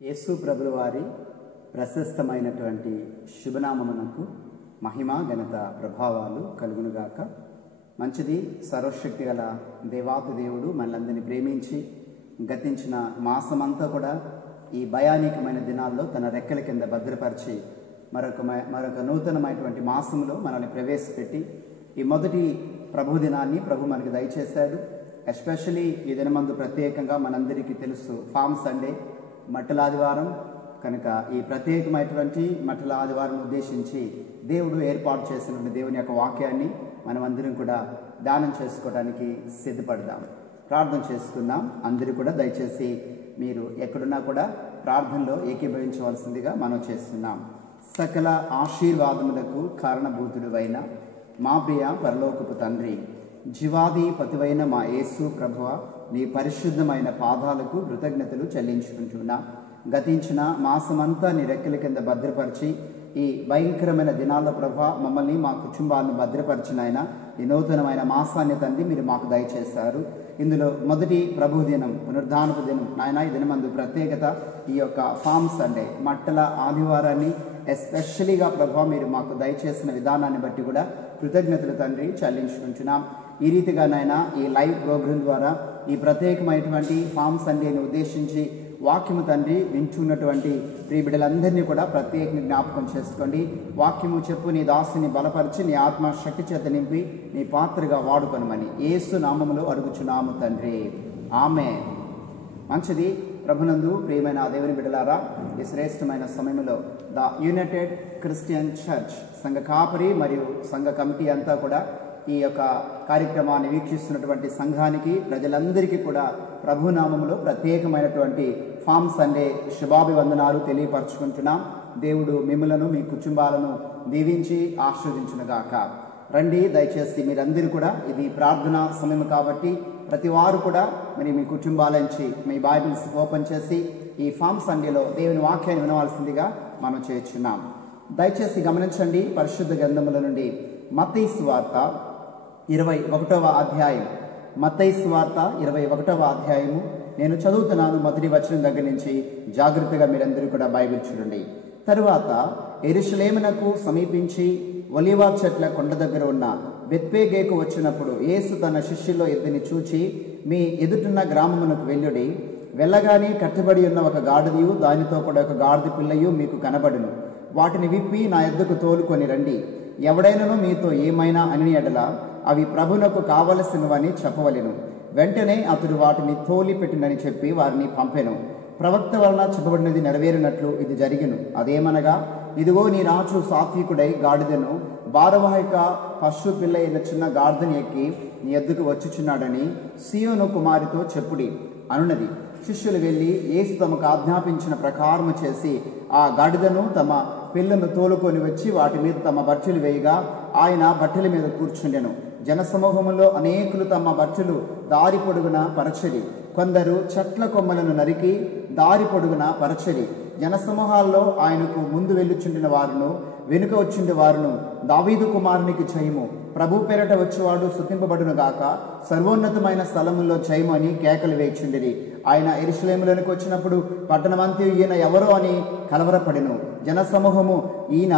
యేసు ప్రభుల వారి ప్రశస్తమైనటువంటి శుభనామమునకు మహిమ ఘనత ప్రభావాలు కలుగునుగాక. మంచిది. సర్వశక్తి గల దేవాతి దేవుడు మనలందరినీ ప్రేమించి గతించిన మాసమంతా కూడా ఈ భయానకమైన దినాల్లో తన రెక్కల కింద భద్రపరిచి మరొక నూతనమైనటువంటి మాసంలో మనల్ని ప్రవేశపెట్టి ఈ మొదటి ప్రభు దినాన్ని ప్రభు మనకి దయచేశాడు. ఎస్పెషలీ ఈ దినమందు ప్రత్యేకంగా మనందరికీ తెలుసు ఫామ్ సండే, మట్టల ఆదివారం కనుక ఈ ప్రత్యేకమైనటువంటి మట్టల ఆదివారం ఉద్దేశించి దేవుడు ఏర్పాటు చేసినటువంటి దేవుని యొక్క వాక్యాన్ని మనమందరం కూడా ధ్యానం చేసుకోవడానికి సిద్ధపడదాం. ప్రార్థన చేసుకుందాం. అందరూ కూడా దయచేసి మీరు ఎక్కడున్నా కూడా ప్రార్థనలో ఏకీభవించవలసిందిగా మనం చేస్తున్నాం. సకల ఆశీర్వాదములకు కారణభూతుడు అయిన మా ప్రియ పరలోకపు తండ్రి, జీవాధిపతివైన మా యేసు ప్రభువ, నీ పరిశుద్ధమైన పాదాలకు కృతజ్ఞతలు చెల్లించుకుంటున్నాం. గతించిన మాసమంతా నీ రెక్కల కింద భద్రపరిచి ఈ భయంకరమైన దినాల్లో ప్రభు మమ్మల్ని మా కుటుంబాలను భద్రపరిచిన ఆయన ఈ నూతనమైన మాసాన్ని తండ్రి మీరు మాకు దయచేశారు. ఇందులో మొదటి ప్రభు దినం, పునరుద్ధానపు దినం నాయన, ఈ దినమందు ప్రత్యేకత ఈ యొక్క ఫామ్ సండే, మట్టల ఆదివారాన్ని ఎస్పెషలీగా ప్రభు మీరు మాకు దయచేసిన విధానాన్ని బట్టి కూడా కృతజ్ఞతలు తండ్రి చెల్లించుకుంటున్నాం. ఈ రీతిగా నాయన ఈ లైవ్ ప్రోగ్రాం ద్వారా ఈ ప్రత్యేకమైనటువంటి ఫామ్ సండేని ఉద్దేశించి వాక్యము తండ్రి వింటున్నటువంటి ప్రియ బిడ్డలందరినీ కూడా ప్రత్యేకంగా జ్ఞాపకం చేసుకోండి. వాక్యము చెప్పు నీ దాసుని బలపరిచి నీ ఆత్మ శక్తి చేత నింపి నీ పాత్రగా వాడుకొనమని యేసు నామములో అడుగుచున్నాము తండ్రి, ఆమేన్. మంచిది. ప్రభునందు ప్రియమైన దేవుని బిడ్డలారా, ఈ శ్రేష్టమైన సమయంలో ద యునైటెడ్ క్రిస్టియన్ చర్చ్ సంఘ కాపరి మరియు సంఘ కమిటీ అంతా కూడా ఈ యొక్క కార్యక్రమాన్ని వీక్షిస్తున్నటువంటి సంఘానికి, ప్రజలందరికీ కూడా ప్రభునామములో ప్రత్యేకమైనటువంటి ఫామ్ సండే శుభాభివందనాలు తెలియపరచుకుంటున్నాం. దేవుడు మిమ్మలను మీ కుటుంబాలను దీవించి ఆశీర్వదించునుగాక. రండి, దయచేసి మీరందరూ కూడా, ఇది ప్రార్థనా సమయం కాబట్టి ప్రతి వారు కూడా మరి మీ కుటుంబాల నుంచి మీ బైబిల్స్ ఓపెన్ చేసి ఈ ఫామ్ సండేలో దేవుని వాక్యాన్ని వినవలసిందిగా మనం చేస్తున్నాం. దయచేసి గమనించండి. పరిశుద్ధ గ్రంథముల నుండి మత్తయి సువార్త 21వ అధ్యాయం, మత్తయి సువార్త 21వ అధ్యాయము నేను చదువుతున్నాను. మొదటి వచనం దగ్గర నుంచి జాగ్రత్తగా మీరందరూ కూడా బైబిల్ చూడండి. తరువాత యెరూషలేమునకు సమీపించి ఒలీవ చెట్ల కొండ దగ్గర ఉన్న బెత్ఫగేకు వచ్చినప్పుడు యేసు తన శిష్యుల్లో ఇద్దరిని చూచి, మీ ఎదుటున్న గ్రామమునకు వెళ్ళుడి. వెళ్ళగానే కట్టబడి ఉన్న ఒక గాడిదయు దానితో కూడా ఒక గాడిద పిల్లయు మీకు కనబడును. వాటిని విప్పి నా యొద్దకు తోలుకొని రండి. ఎవడైనను మీతో ఏమైనా అని ఎడల అవి ప్రభునకు కావలసినవని చెప్పవలెను. వెంటనే అతడు వాటిని తోలి పెట్టినని చెప్పి వారిని పంపెను. ప్రవక్త వలన చెప్పబడినది నెరవేరినట్లు ఇది జరిగెను. అదేమనగా, ఇదిగో నీ రాజు సాత్వికుడై గాడిదను భారవాహిక పశు పిల్ల అయిన చిన్న గాడిదను ఎక్కి నీ ఎద్దుకు వచ్చుచున్నాడని సీయోను కుమారితో చెప్పుడి అనున్నది. శిష్యులు వెళ్ళి యేసు తమకు ఆజ్ఞాపించిన ప్రకారము చేసి ఆ గాడిదను తమ పిల్లను తోలుకొని వచ్చి వాటి మీద తమ బట్టలు వేయగా ఆయన బట్టల మీద కూర్చుండెను. జనసమూహములో అనేకులు తమ బట్టలు దారి పొడుగున పరచడి, కొందరు చెట్ల కొమ్మలను నరికి దారి పొడుగున పరచడి. జనసమూహాల్లో ఆయనకు ముందు వెళ్ళుచుండిన వారును వెనుక వచ్చిండి వారును, దావీదు కుమారునికి జయము, ప్రభు పేరట వచ్చేవాడు స్తుతింపబడును గాక, సర్వోన్నతమైన స్థలముల్లో జయము అని కేకలు వేచుండిరి. ఆయన యెరూషలేములోనికి వచ్చినప్పుడు పట్టణమంతా ఈయన ఎవరో అని కలవరపడెను. జనసమూహము ఈయన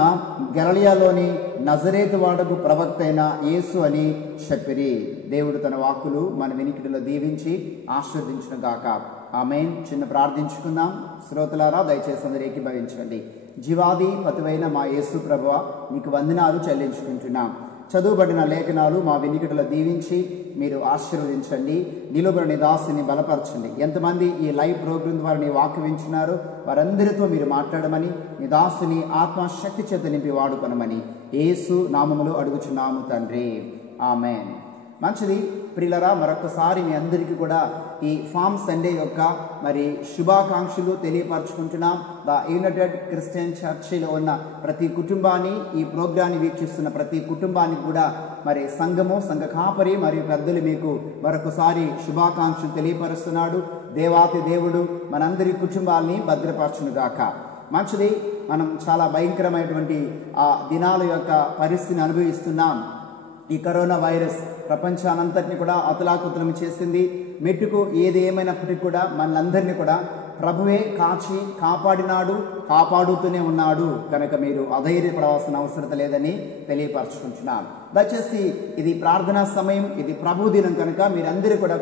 గలిలయలోని నజరేతు వాడకు ప్రవక్త అయిన యేసు అని చెప్పిరి. దేవుడు తన వాక్కులు మన వినికిడిలో దీవించి ఆశీర్వదించును గాక. ఆమేన్. చిన్న ప్రార్థించుకుందాం. శ్రోతలారా, దయచేసి అందరూ ఏకీభవించండి. జీవాధిపతివైన మా యేసు ప్రభువా, నీకు వందనాలు చెల్లించుకుంటున్నాం. చదువుబడిన లేఖనాలు మా వినికిడిలో దీవించి మీరు ఆశీర్వదించండి. నిలుబడిన దాసుని బలపరచండి. ఎంతమంది ఈ లైవ్ ప్రోగ్రాం ద్వారా నీ వాక్యం వింటున్నారో వారందరితో మీరు మాట్లాడమని, నీ దాసుని ఆత్మశక్తి చేత నింపి వాడుకొనమని యేసు నామములో అడుగుచున్నాము తండ్రి, ఆమేన్. మంచిది. ప్రియులరా, మరొకసారి మీ అందరికీ కూడా ఈ ఫామ్ సండే యొక్క మరి శుభాకాంక్షలు తెలియపరచుకుంటున్నాం. ద యునైటెడ్ క్రిస్టియన్ చర్చిలో ఉన్న ప్రతి కుటుంబాన్ని, ఈ ప్రోగ్రాన్ని వీక్షిస్తున్న ప్రతి కుటుంబానికి కూడా మరి సంఘము, సంఘ కాపరి మరియు పెద్దలు మీకు మరొకసారి శుభాకాంక్షలు తెలియపరుస్తున్నాడు. దేవాతి దేవుడు మనందరి కుటుంబాల్ని భద్రపరచునుగాక. మంచిది. మనం చాలా భయంకరమైనటువంటి ఆ దినాల యొక్క పరిస్థితిని అనుభవిస్తున్నాం. ఈ కరోనా వైరస్ ప్రపంచానంతటిని కూడా అతలాకుతలం చేసింది. మెట్టుకు ఏది ఏమైనప్పటికీ కూడా మనందరినీ కూడా ప్రభువే కాచి కాపాడినాడు, కాపాడుతూనే ఉన్నాడు. కనుక మీరు అధైర్యపడవలసిన అవసరం లేదని తెలియపరచుకుంటున్నాను. దయచేసి ఇది ప్రార్థనా సమయం, ఇది ప్రభు దినం కనుక మీరందరూ కూడా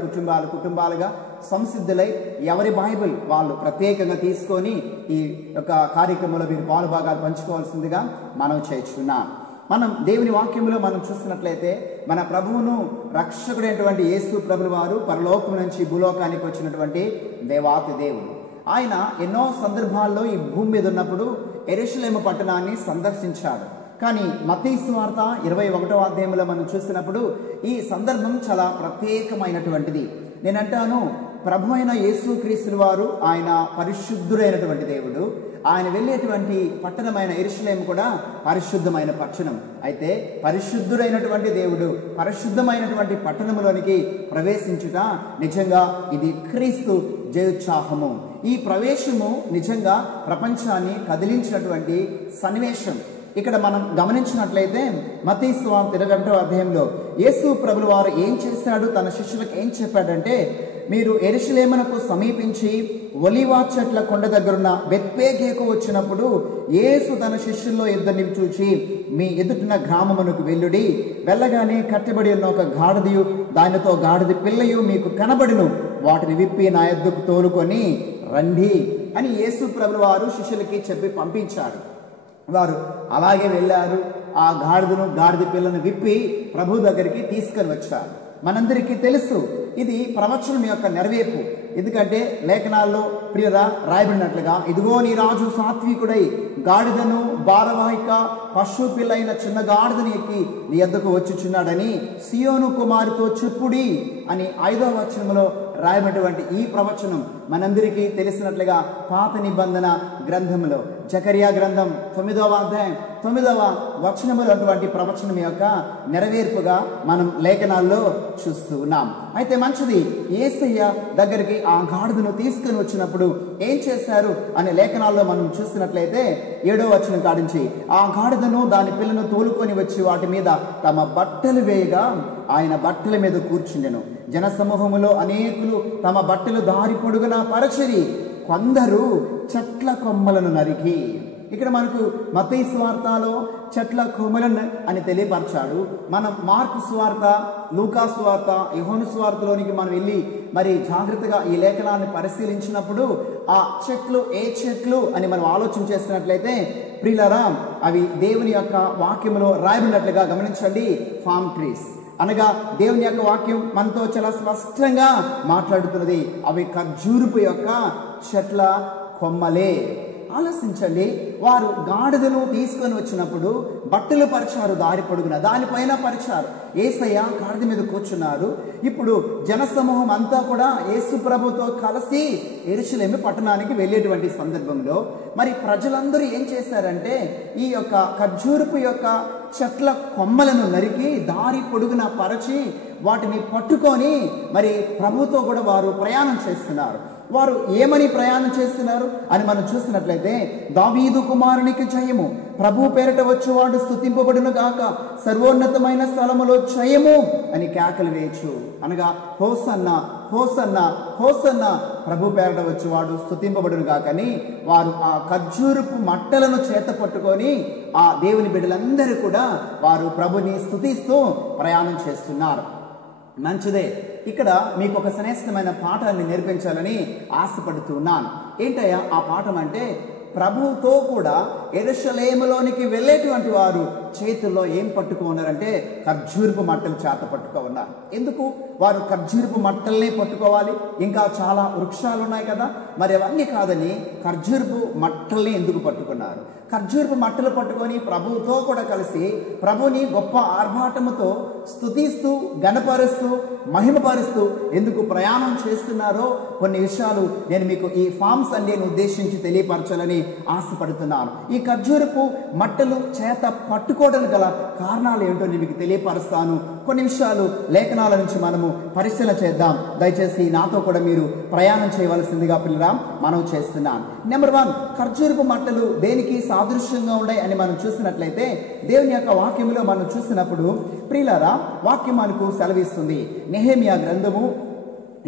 కుటుంబాలుగా సంసిద్ధులై ఎవరి బైబిల్ వాళ్ళు ప్రత్యేకంగా తీసుకొని ఈ యొక్క కార్యక్రమంలో మీరు పాలుభాగాలు పంచుకోవాల్సిందిగా మనం చేస్తున్నాం. మనం దేవుని వాక్యంలో మనం చూస్తున్నట్లయితే మన ప్రభువును రక్షకుడైనటువంటి యేసు ప్రభువు వారు పరలోకం నుంచి భూలోకానికి వచ్చినటువంటి దేవాతి దేవుడు. ఆయన ఎన్నో సందర్భాల్లో ఈ భూమి మీద ఉన్నప్పుడు యెరూషలేము పట్టణాన్ని సందర్శించాడు. కానీ మత్తయి సువార్త 21వ అధ్యాయంలో మనం చూసినప్పుడు ఈ సందర్భం చాలా ప్రత్యేకమైనటువంటిది. నేనంటాను, ప్రభు అయిన యేసుక్రీస్తు వారు ఆయన పరిశుద్ధుడైనటువంటి దేవుడు. ఆయన వెళ్ళేటువంటి పట్టణమైన యెరూషలేము కూడా పరిశుద్ధమైన పట్టణం. అయితే పరిశుద్ధుడైనటువంటి దేవుడు పరిశుద్ధమైనటువంటి పట్టణంలోనికి ప్రవేశించుట నిజంగా ఇది క్రీస్తు జయోత్సాహము. ఈ ప్రవేశము నిజంగా ప్రపంచాన్ని కదిలించినటువంటి సన్నివేశం. ఇక్కడ మనం గమనించినట్లయితే మత్తయి సువార్త 21వ అధ్యాయంలో యేసు ప్రభువు వారు ఏం చేశాడు, తన శిష్యులకు ఏం చెప్పాడంటే, మీరు యెరూషలేమునకు సమీపించి ఒలీవ చెట్ల కొండ దగ్గరున్న బెత్పేగేకు వచ్చినప్పుడు యేసు తన శిష్యుల్లో ఇద్దరిని చూచి, మీ ఎదుటిన గ్రామమునకు వెళ్ళుడి, వెళ్ళగానే కట్టబడి ఉన్న ఒక గాడిదయు దానితో గాడిద పిల్లయు మీకు కనబడును, వాటిని విప్పి నా యొద్దకు తోలుకొని రండి అని యేసు ప్రభువు వారు శిష్యులకి చెప్పి పంపించాడు. వారు అలాగే వెళ్ళారు. ఆ గాడిద పిల్లను విప్పి ప్రభు దగ్గరికి తీసుకొని వచ్చారు. మనందరికీ తెలుసు ఇది ప్రవచనం యొక్క నెరవేర్పు. ఎందుకంటే లేఖనాల్లో ప్రియరా రాయబడినట్లుగా, ఇదిగో నీ రాజు సాత్వికుడై గాడిదను భారవాహిక పశువు పిల్లైన చిన్న గాడిదని ఎక్కి నీ యొద్దకు వచ్చుచున్నాడని సియోను కుమారుతో చెప్పుడి అని 5వ వచనంలో రాయబడినటువంటి ఈ ప్రవచనం మనందరికీ తెలిసినట్లుగా పాత నిబంధన గ్రంథంలో జకరియా గ్రంథం 9వ అధ్యాయం 9వ వచనములో అటువంటి ప్రవచనం యొక్క నెరవేర్పుగా మనం లేఖనాల్లో చూస్తూ ఉన్నాం. అయితే మంచిది, యేసయ్య దగ్గరికి ఆ గాడిదను తీసుకుని వచ్చినప్పుడు ఏం చేశారు అనే లేఖనాల్లో మనం చూసినట్లయితే 7వ వచనం కాడించి, ఆ గాడిదను దాని పిల్లను తోలుకొని వచ్చి వాటి మీద తమ బట్టలు వేయగా ఆయన బట్టల మీద కూర్చుండెను. జనసమూహములో అనేకులు తమ బట్టలు దారి పొడుగున పరచిరి, కొందరు చెట్ల కొమ్మలను నరికి. ఇక్కడ మనకు మత్తయి సువార్తలో చెట్ల కొమ్మలను అని తెలియపరచాడు. మనం మార్కు సువార్త, లూకా సువార్త, యోహాను సువార్తలోనికి మనం వెళ్ళి మరి జాగ్రత్తగా ఈ లేఖనాన్ని పరిశీలించినప్పుడు ఆ చెట్లు ఏ చెట్లు అని మనం ఆలోచన చేస్తున్నట్లయితే ప్రియులారా, అవి దేవుని యొక్క వాక్యములో రాయబడినట్లుగా గమనించండి. ఫామ్ ట్రీస్ అనగా దేవుని యొక్క వాక్యం మనతో చాలా స్పష్టంగా మాట్లాడుతున్నది. అవి ఖర్జూరపు యొక్క చెట్ల కొమ్మలే. ఆలోచించండి, వారు గాడిదను తీసుకొని వచ్చినప్పుడు బట్టలు పరిచారు, దారి పొడుగున దానిపైన పరిచారు. యేసయ్య గాడిద మీద కూర్చున్నారు. ఇప్పుడు జనసమూహం అంతా కూడా యేసు ప్రభుతో కలిసి యెరూషలేము పట్టణానికి వెళ్ళేటువంటి సందర్భంలో మరి ప్రజలందరూ ఏం చేశారంటే ఈ యొక్క ఖర్జూరపు యొక్క చెట్ల కొమ్మలను నరికి దారి పొడుగున పరచి వాటిని పట్టుకొని మరి ప్రభుతో కూడా వారు ప్రయాణం చేస్తున్నారు. వారు ఏమని ప్రయాణం చేస్తున్నారు అని మనం చూసినట్లయితే, దావీదు కుమారునికి జయము, ప్రభు పేరట వచ్చేవాడు స్తుతింపబడును గాక, సర్వోన్నతమైన స్థలములో జయము అని కేకలు వేయచ్చు. అనగా హోసన్న హోసన్న హోసన్న, ప్రభు పేరట వచ్చేవాడు స్తుతింపబడును గాకని వారు ఆ ఖర్జూరపు మట్టలను చేత పట్టుకొని ఆ దేవుని బిడ్డలందరూ కూడా వారు ప్రభుని స్తుతిస్తూ ప్రయాణం చేస్తున్నారు. మంచిదే. ఇక్కడ మీకు ఒక శ్రేష్టమైన పాఠాన్ని నేర్పించాలని ఆశపడుతున్నాను. ఏంటయ్యా ఆ పాఠం అంటే, ప్రభువుతో కూడా యెరూషలేములోనికి వెళ్ళేటువంటి వారు చేతుల్లో ఏం పట్టుకున్నారంటే ఖర్జూరపు మట్టలు చేత పట్టుకో ఉన్నారు. ఎందుకు వారు ఖర్జూరపు మట్టల్నే పట్టుకోవాలి? ఇంకా చాలా వృక్షాలు ఉన్నాయి కదా, మరి అవన్నీ కాదని ఖర్జూరపు మట్టల్ని ఎందుకు పట్టుకున్నారు? ఖర్జూరపు మట్టలు పట్టుకొని ప్రభువుతో కూడా కలిసి ప్రభుని గొప్ప ఆర్భాటముతో స్తుతిస్తూ గణపరుస్తూ మహిమపరుస్తూ ఎందుకు ప్రయాణం చేస్తున్నారో కొన్ని విషయాలు నేను మీకు ఈ ఫామ్ సండేను ఉద్దేశించి తెలియపరచాలని ఆశపడుతున్నాను. ఈ ఖర్జూరపు మట్టలు చేత పట్టుకోవడానికి గల కారణాలు ఏంటో నేను మీకు తెలియపరుస్తాను. కొన్ని విషయాలు లేఖనాల నుంచి మనము పరిశీలన చేద్దాం. దయచేసి నాతో కూడా మీరు ప్రయాణం చేయవలసిందిగా పిల్లరా మనం చేస్తున్నాను. నెంబర్ 1, ఖర్జూరపు మట్టలు దేనికి సాదృశ్యంగా ఉన్నాయి అని మనం చూసినట్లయితే దేవుని యొక్క వాక్యంలో మనం చూసినప్పుడు ప్రియులారా వాక్యం మనకు సెలవిస్తుంది. నెహెమియా గ్రంథము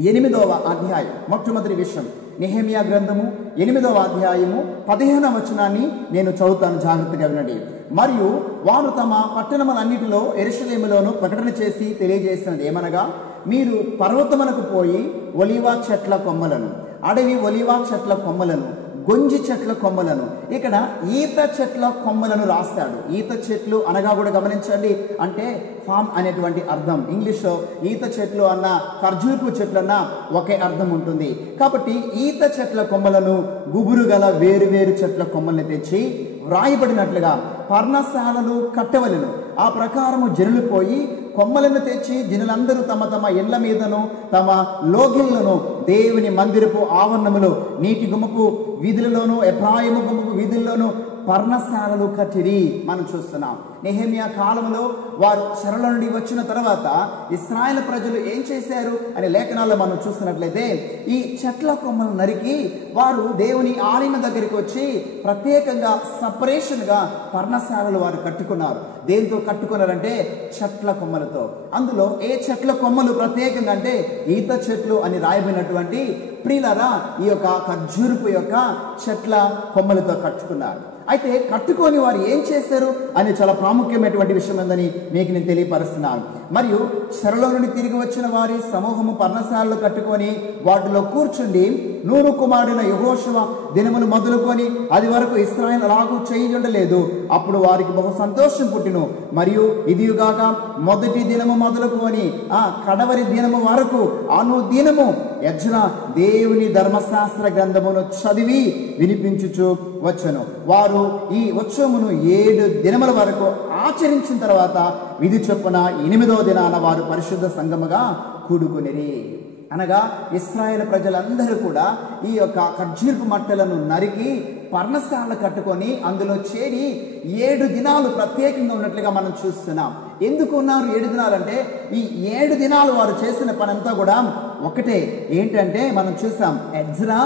8వ అధ్యాయం మొట్టమొదటి విషయం, నెహెమియా గ్రంథము 8వ అధ్యాయము 15వ వచనాన్ని నేను చదువుతాను, జాగ్రత్తగా వినండి. మరియు వారు తమ పట్టణములన్నిటిలో యెరూషలేములోను ప్రకటన చేసి తెలియజేసినది ఏమనగా, మీరు పర్వతమునకు పోయి ఒలీవ చెట్ల కొమ్మలను, అడవి ఒలీవ చెట్ల కొమ్మలను, గొంజి చెట్ల కొమ్మలను, ఇక్కడ ఈత చెట్ల కొమ్మలను రాస్తాడు. ఈత చెట్లు అనగా కూడా గమనించండి, అంటే ఫామ్ అనేటువంటి అర్థం. ఇంగ్లీష్లో ఈత చెట్లు అన్న ఖర్జూరపు చెట్లు అన్న ఒకే అర్థం ఉంటుంది. కాబట్టి ఈత చెట్ల కొమ్మలను, గుబురు గల వేరు వేరు చెట్ల కొమ్మల్ని తెచ్చి వ్రాయబడినట్లుగా పర్ణశాలలు కట్టవలెను. ఆ ప్రకారము జనులు పోయి కొమ్మలను తెచ్చి జనులందరూ తమ తమ ఇండ్ల మీదను తమ లోగిళ్లను దేవుని మందిరపు ఆవరణములో నీటి గుమ్మపు వీధులలోను ఎఫ్రాయిము గుమ్మపు వీధుల్లోను పర్ణశాలలు కట్టిరి. మనం చూస్తున్నాం నెహెమియా కాలంలో వారు చెరల నుండి వచ్చిన తర్వాత ఇశ్రాయేలు ప్రజలు ఏం చేశారు అనే లేఖనాల్లో మనం చూస్తున్నట్లయితే, ఈ చెట్ల కొమ్మలు నరికి వారు దేవుని ఆలయం దగ్గరికి వచ్చి ప్రత్యేకంగా సపరేషన్గా పర్ణశాలలు వారు కట్టుకున్నారు. దేంతో కట్టుకున్నారంటే చెట్ల కొమ్మలతో. అందులో ఏ చెట్ల కొమ్మలు ప్రత్యేకంగా అంటే ఈత చెట్లు అని రాయబడినటువంటి ప్రియులారా ఈ యొక్క ఖర్జూరపు యొక్క చెట్ల కొమ్మలతో కట్టుకున్నారు. అయితే కట్టుకొని వారు ఏం చేశారు అని చాలా ప్రాముఖ్యమైనటువంటి విషయం ఉందని మీకు నేను తెలియపరుస్తున్నాను. మరియు చెరలో నుండి తిరిగి వచ్చిన వారి సమూహము పర్ణశాలలు కట్టుకొని వాటిలో కూర్చుండి నూను కుమారుడైన యెహోషువ దినములు మొదలుకొని అది వరకు ఇశ్రాయేలు అలాగూ చేయలేదు. అప్పుడు వారికి బహు సంతోషం పుట్టిను. మరియు ఇదియుగాక మొదటి దినము మొదలుకొని ఆ కడవరి దినము వరకు అనుదినము యెజ్రా దేవుని ధర్మశాస్త్ర గ్రంథమును చదివి వినిపించుచు వచ్చను. వారు ఈ ఉత్సవమును 7 దినముల వరకు ఆచరించిన తర్వాత విధి చొప్పున 8వ దినాన వారు పరిశుద్ధ సంఘముగా కూడుకునిరి. అనగా ఇశ్రాయేలు ప్రజలందరూ కూడా ఈ యొక్క ఖర్జూరపు మట్టలను నరికి పర్ణశాల కట్టుకొని అందులో చేరి 7 దినాలు ప్రత్యేకంగా ఉన్నట్లుగా మనం చూస్తున్నాం. ఎందుకు ఉన్నారు 7 దినాలు అంటే, ఈ 7 దినాలు వారు చేసిన పనంతా కూడా ఒకటే. ఏంటంటే మనం చూసాం, ఎజ్రా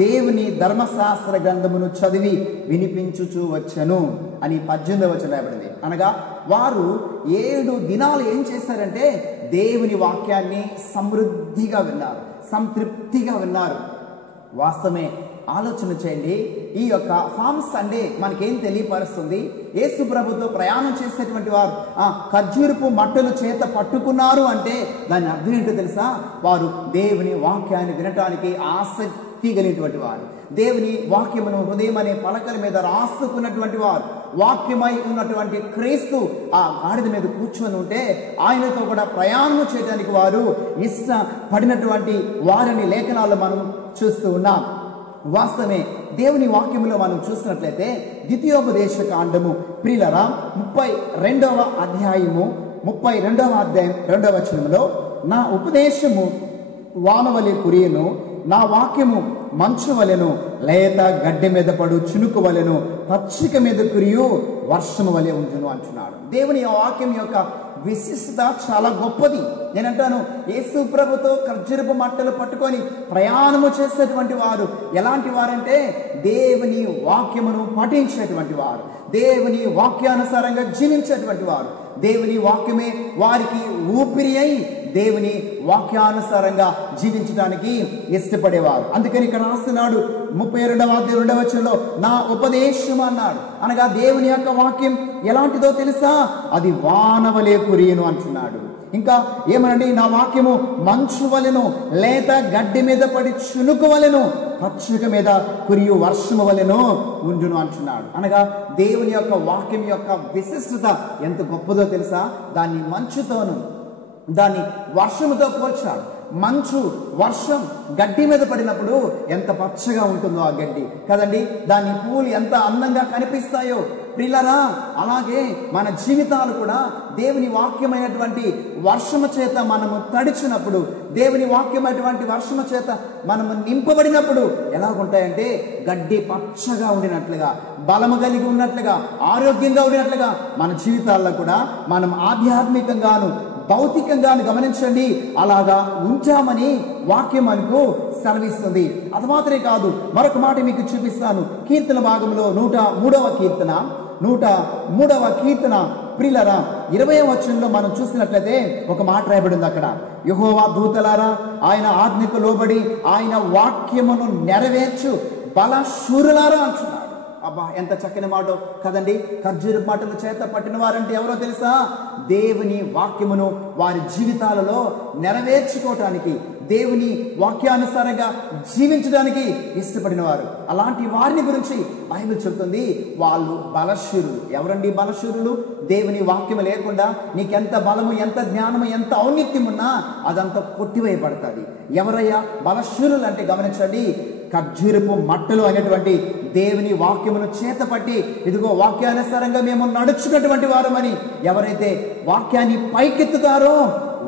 దేవుని ధర్మశాస్త్ర గ్రంథమును చదివి వినిపించుచు వచ్చను అని 18వ వచనం రాయబడింది. అనగా వారు 7 దినాలు ఏం చేశారంటే దేవుని వాక్యాన్ని సమృద్ధిగా విన్నారు, సంతృప్తిగా విన్నారు. వాస్తవమే. ఆలోచన చేయండి, ఈ యొక్క ఫామ్ సండే మనకేం తెలియపరుస్తుంది? యేసు ప్రభుతో ప్రయాణం చేసేటువంటి వారు ఖర్జూరపు మట్టలు చేత పట్టుకున్నారు అంటే దాని అర్థం ఏంటో తెలుసా? వారు దేవుని వాక్యాన్ని వినటానికి ఆసక్తి కలిగినటువంటి వారు, దేవుని వాక్యమును హృదయం అనే పలకల మీద రాసుకున్నటువంటి వారు. వాక్యమై ఉన్నటువంటి క్రీస్తు ఆ గాడిద మీద కూర్చొని ఉంటే ఆయనతో కూడా ప్రయాణం చేయడానికి వారు ఇష్టపడినటువంటి వారిని లేఖనాల్లో మనం చూస్తూ ఉన్నాం. వాస్తవమే. దేవుని వాక్యంలో మనం చూసినట్లయితే ద్వితీయోపదేశ కాండము ప్రియులరా 32వ అధ్యాయము 32వ అధ్యాయం 2వ వచనంలో, నా ఉపదేశము వానవలె కురియను, నా వాక్యము మంచు వలెను, లేత గడ్డి మీద పడు చినుకు వలెను, పచ్చిక మీద కురియు వర్షము వలె ఉంటును అంటున్నాడు. దేవుని వాక్యం యొక్క విశిష్టత చాలా గొప్పది. నేనంటాను, యేసు ప్రభుతో ఖర్జూరపు మట్టలు పట్టుకొని ప్రయాణము చేసేటువంటి వారు ఎలాంటి వారంటే దేవుని వాక్యమును పఠించేటువంటి వారు, దేవుని వాక్యానుసారంగా జీవించేటువంటి వారు. దేవుని వాక్యమే వారికి ఊపిరి అయి దేవుని వాక్యానుసారంగా జీవించడానికి ఇష్టపడేవారు. అందుకని ఇక్కడ రాస్తున్నాడు 32వ అధ్యాయం 2వ వచనంలో, నా ఉపదేశం అన్నాడు. అనగా దేవుని యొక్క వాక్యం ఎలాంటిదో తెలుసా? అది వానవలే కురియను అంటున్నాడు. ఇంకా ఏమనండి, నా వాక్యము మంచు వలెను, లేత గడ్డి మీద పడి చినుకు వలెను, పచ్చిక మీద కురియు వర్షము వలెను ఉండును అంటున్నాడు. అనగా దేవుని యొక్క వాక్యం యొక్క విశిష్టత ఎంత గొప్పదో తెలుసా? దాన్ని మంచుతోను దాన్ని వర్షముతో పోల్చాడు. మంచు వర్షం గడ్డి మీద పడినప్పుడు ఎంత పచ్చగా ఉంటుందో ఆ గడ్డి కదండి, దాని పూలు ఎంత అందంగా కనిపిస్తాయో. ప్రియులారా, అలాగే మన జీవితాలు కూడా దేవుని వాక్యమైనటువంటి వర్షము చేత మనము తడిచినప్పుడు, దేవుని వాక్యమైనటువంటి వర్షము చేత మనము నింపబడినప్పుడు ఎలాగుంటాయంటే గడ్డి పచ్చగా ఉండినట్లుగా, బలము కలిగి ఉన్నట్లుగా, ఆరోగ్యంగా ఉండినట్లుగా మన జీవితాల్లో కూడా మనం ఆధ్యాత్మికంగాను భౌతికంగాను గమనించండి అలాగా ఉంటామని వాక్యం మనకు సెలవిస్తుంది. అది మాత్రమే కాదు, మరొక మాట మీకు చూపిస్తాను. కీర్తన భాగంలో 103వ కీర్తన ప్రియులారా 20వ వచనంలో మనం చూసినట్లయితే ఒక మాట రాయబడింది అక్కడ, యెహోవా దూతలారా ఆయన ఆజ్ఞకు లోబడి ఆయన వాక్యమును నెరవేర్చు బలశూరులారా అంటున్నాడు. అబ్బా, ఎంత చక్కని మాట కదండి. ఖర్జూర మాటలు చేత పట్టిన వారంటే ఎవరో తెలుసా? దేవుని వాక్యమును వారి జీవితాలలో నెరవేర్చుకోవటానికి, దేవుని వాక్యానుసారంగా జీవించడానికి ఇష్టపడిన వారు. అలాంటి వారిని గురించి బైబిల్ చెబుతుంది, వాళ్ళు బలశూరులు. ఎవరండి బలశూరులు? దేవుని వాక్యం లేకుండా నీకెంత బలము, ఎంత జ్ఞానము, ఎంత ఔన్నత్యం ఉన్నా అదంతా కొట్టివేయబడుతుంది. ఎవరయ్యా బలశూరులు అంటే గమనించండి, ఖర్జూరపు మట్టలు అనేటువంటి దేవుని వాక్యమును చేతపట్టి, ఇదిగో వాక్యానుసారంగా మేము నడుచుకున్నటువంటి వారమని ఎవరైతే వాక్యాన్ని పైకెత్తుతారో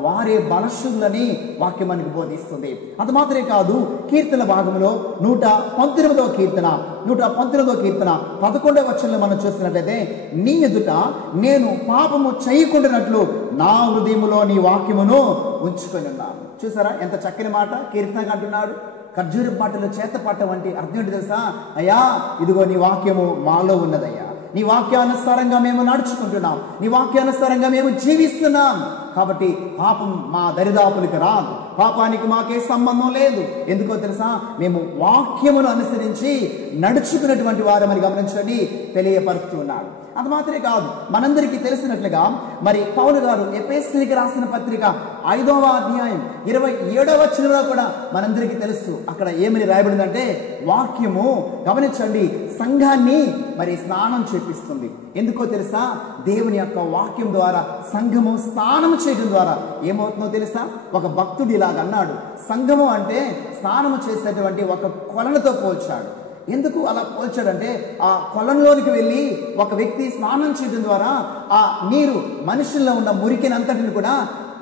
వారే బలశూరులని వాక్యం మనకు బోధిస్తుంది. అది మాత్రమే కాదు, కీర్తన భాగంలో 119వ కీర్తన 11వ వచనంలో మనం చూసినట్లయితే, నీ ఎదుట నేను పాపము చేయకుండానట్లు నా హృదయములో నీ వాక్యమును ఉంచుకొని ఉన్నాను. చూసారా ఎంత చక్కని మాట కీర్తనగా అంటున్నాడు. ఖర్జూర మాటలు చేత పట్టం అంటే అర్థం ఏంటి తెలుసా? అయ్యా ఇదిగో నీ వాక్యము మాలో ఉన్నదయ్యా, నీ వాక్యానుసారంగా మేము నడుచుకుంటున్నాం, నీ వాక్యానుసారంగా మేము జీవిస్తున్నాం. కాబట్టి పాపం మా దరిదాపులకు రాదు, పాపానికి మాకే సంబంధం లేదు. ఎందుకో తెలుసా? మేము వాక్యమును అనుసరించి నడుచుకున్నటువంటి వారమని గమనించండి తెలియపరుస్తున్నాడు. అది మాత్రమే కాదు, మనందరికీ తెలిసినట్లుగా మరి పౌలు గారు ఎఫెసీయులకు రాసిన పత్రిక 5వ అధ్యాయం 27వ వచనంలో కూడా మనందరికీ తెలుసు. అక్కడ ఏమని రాయబడిందంటే, వాక్యము గమనించండి సంఘాన్ని మరి స్నానం చేపిస్తుంది. ఎందుకో తెలుసా? దేవుని యొక్క వాక్యం ద్వారా సంఘము స్నానం చేయడం ద్వారా ఏమవుతుందో తెలుసా? ఒక భక్తుడు ఇలాగ అన్నాడు, సంఘము అంటే స్నానము చేసేటువంటి ఒక కొలనుతో పోల్చాడు. ఎందుకు అలా పోల్చాడంటే, ఆ కొలంలోనికి వెళ్ళి ఒక వ్యక్తి స్నానం చేయడం ద్వారా ఆ నీరు మనుషుల్లో ఉన్న మురికిని అంతటిని కూడా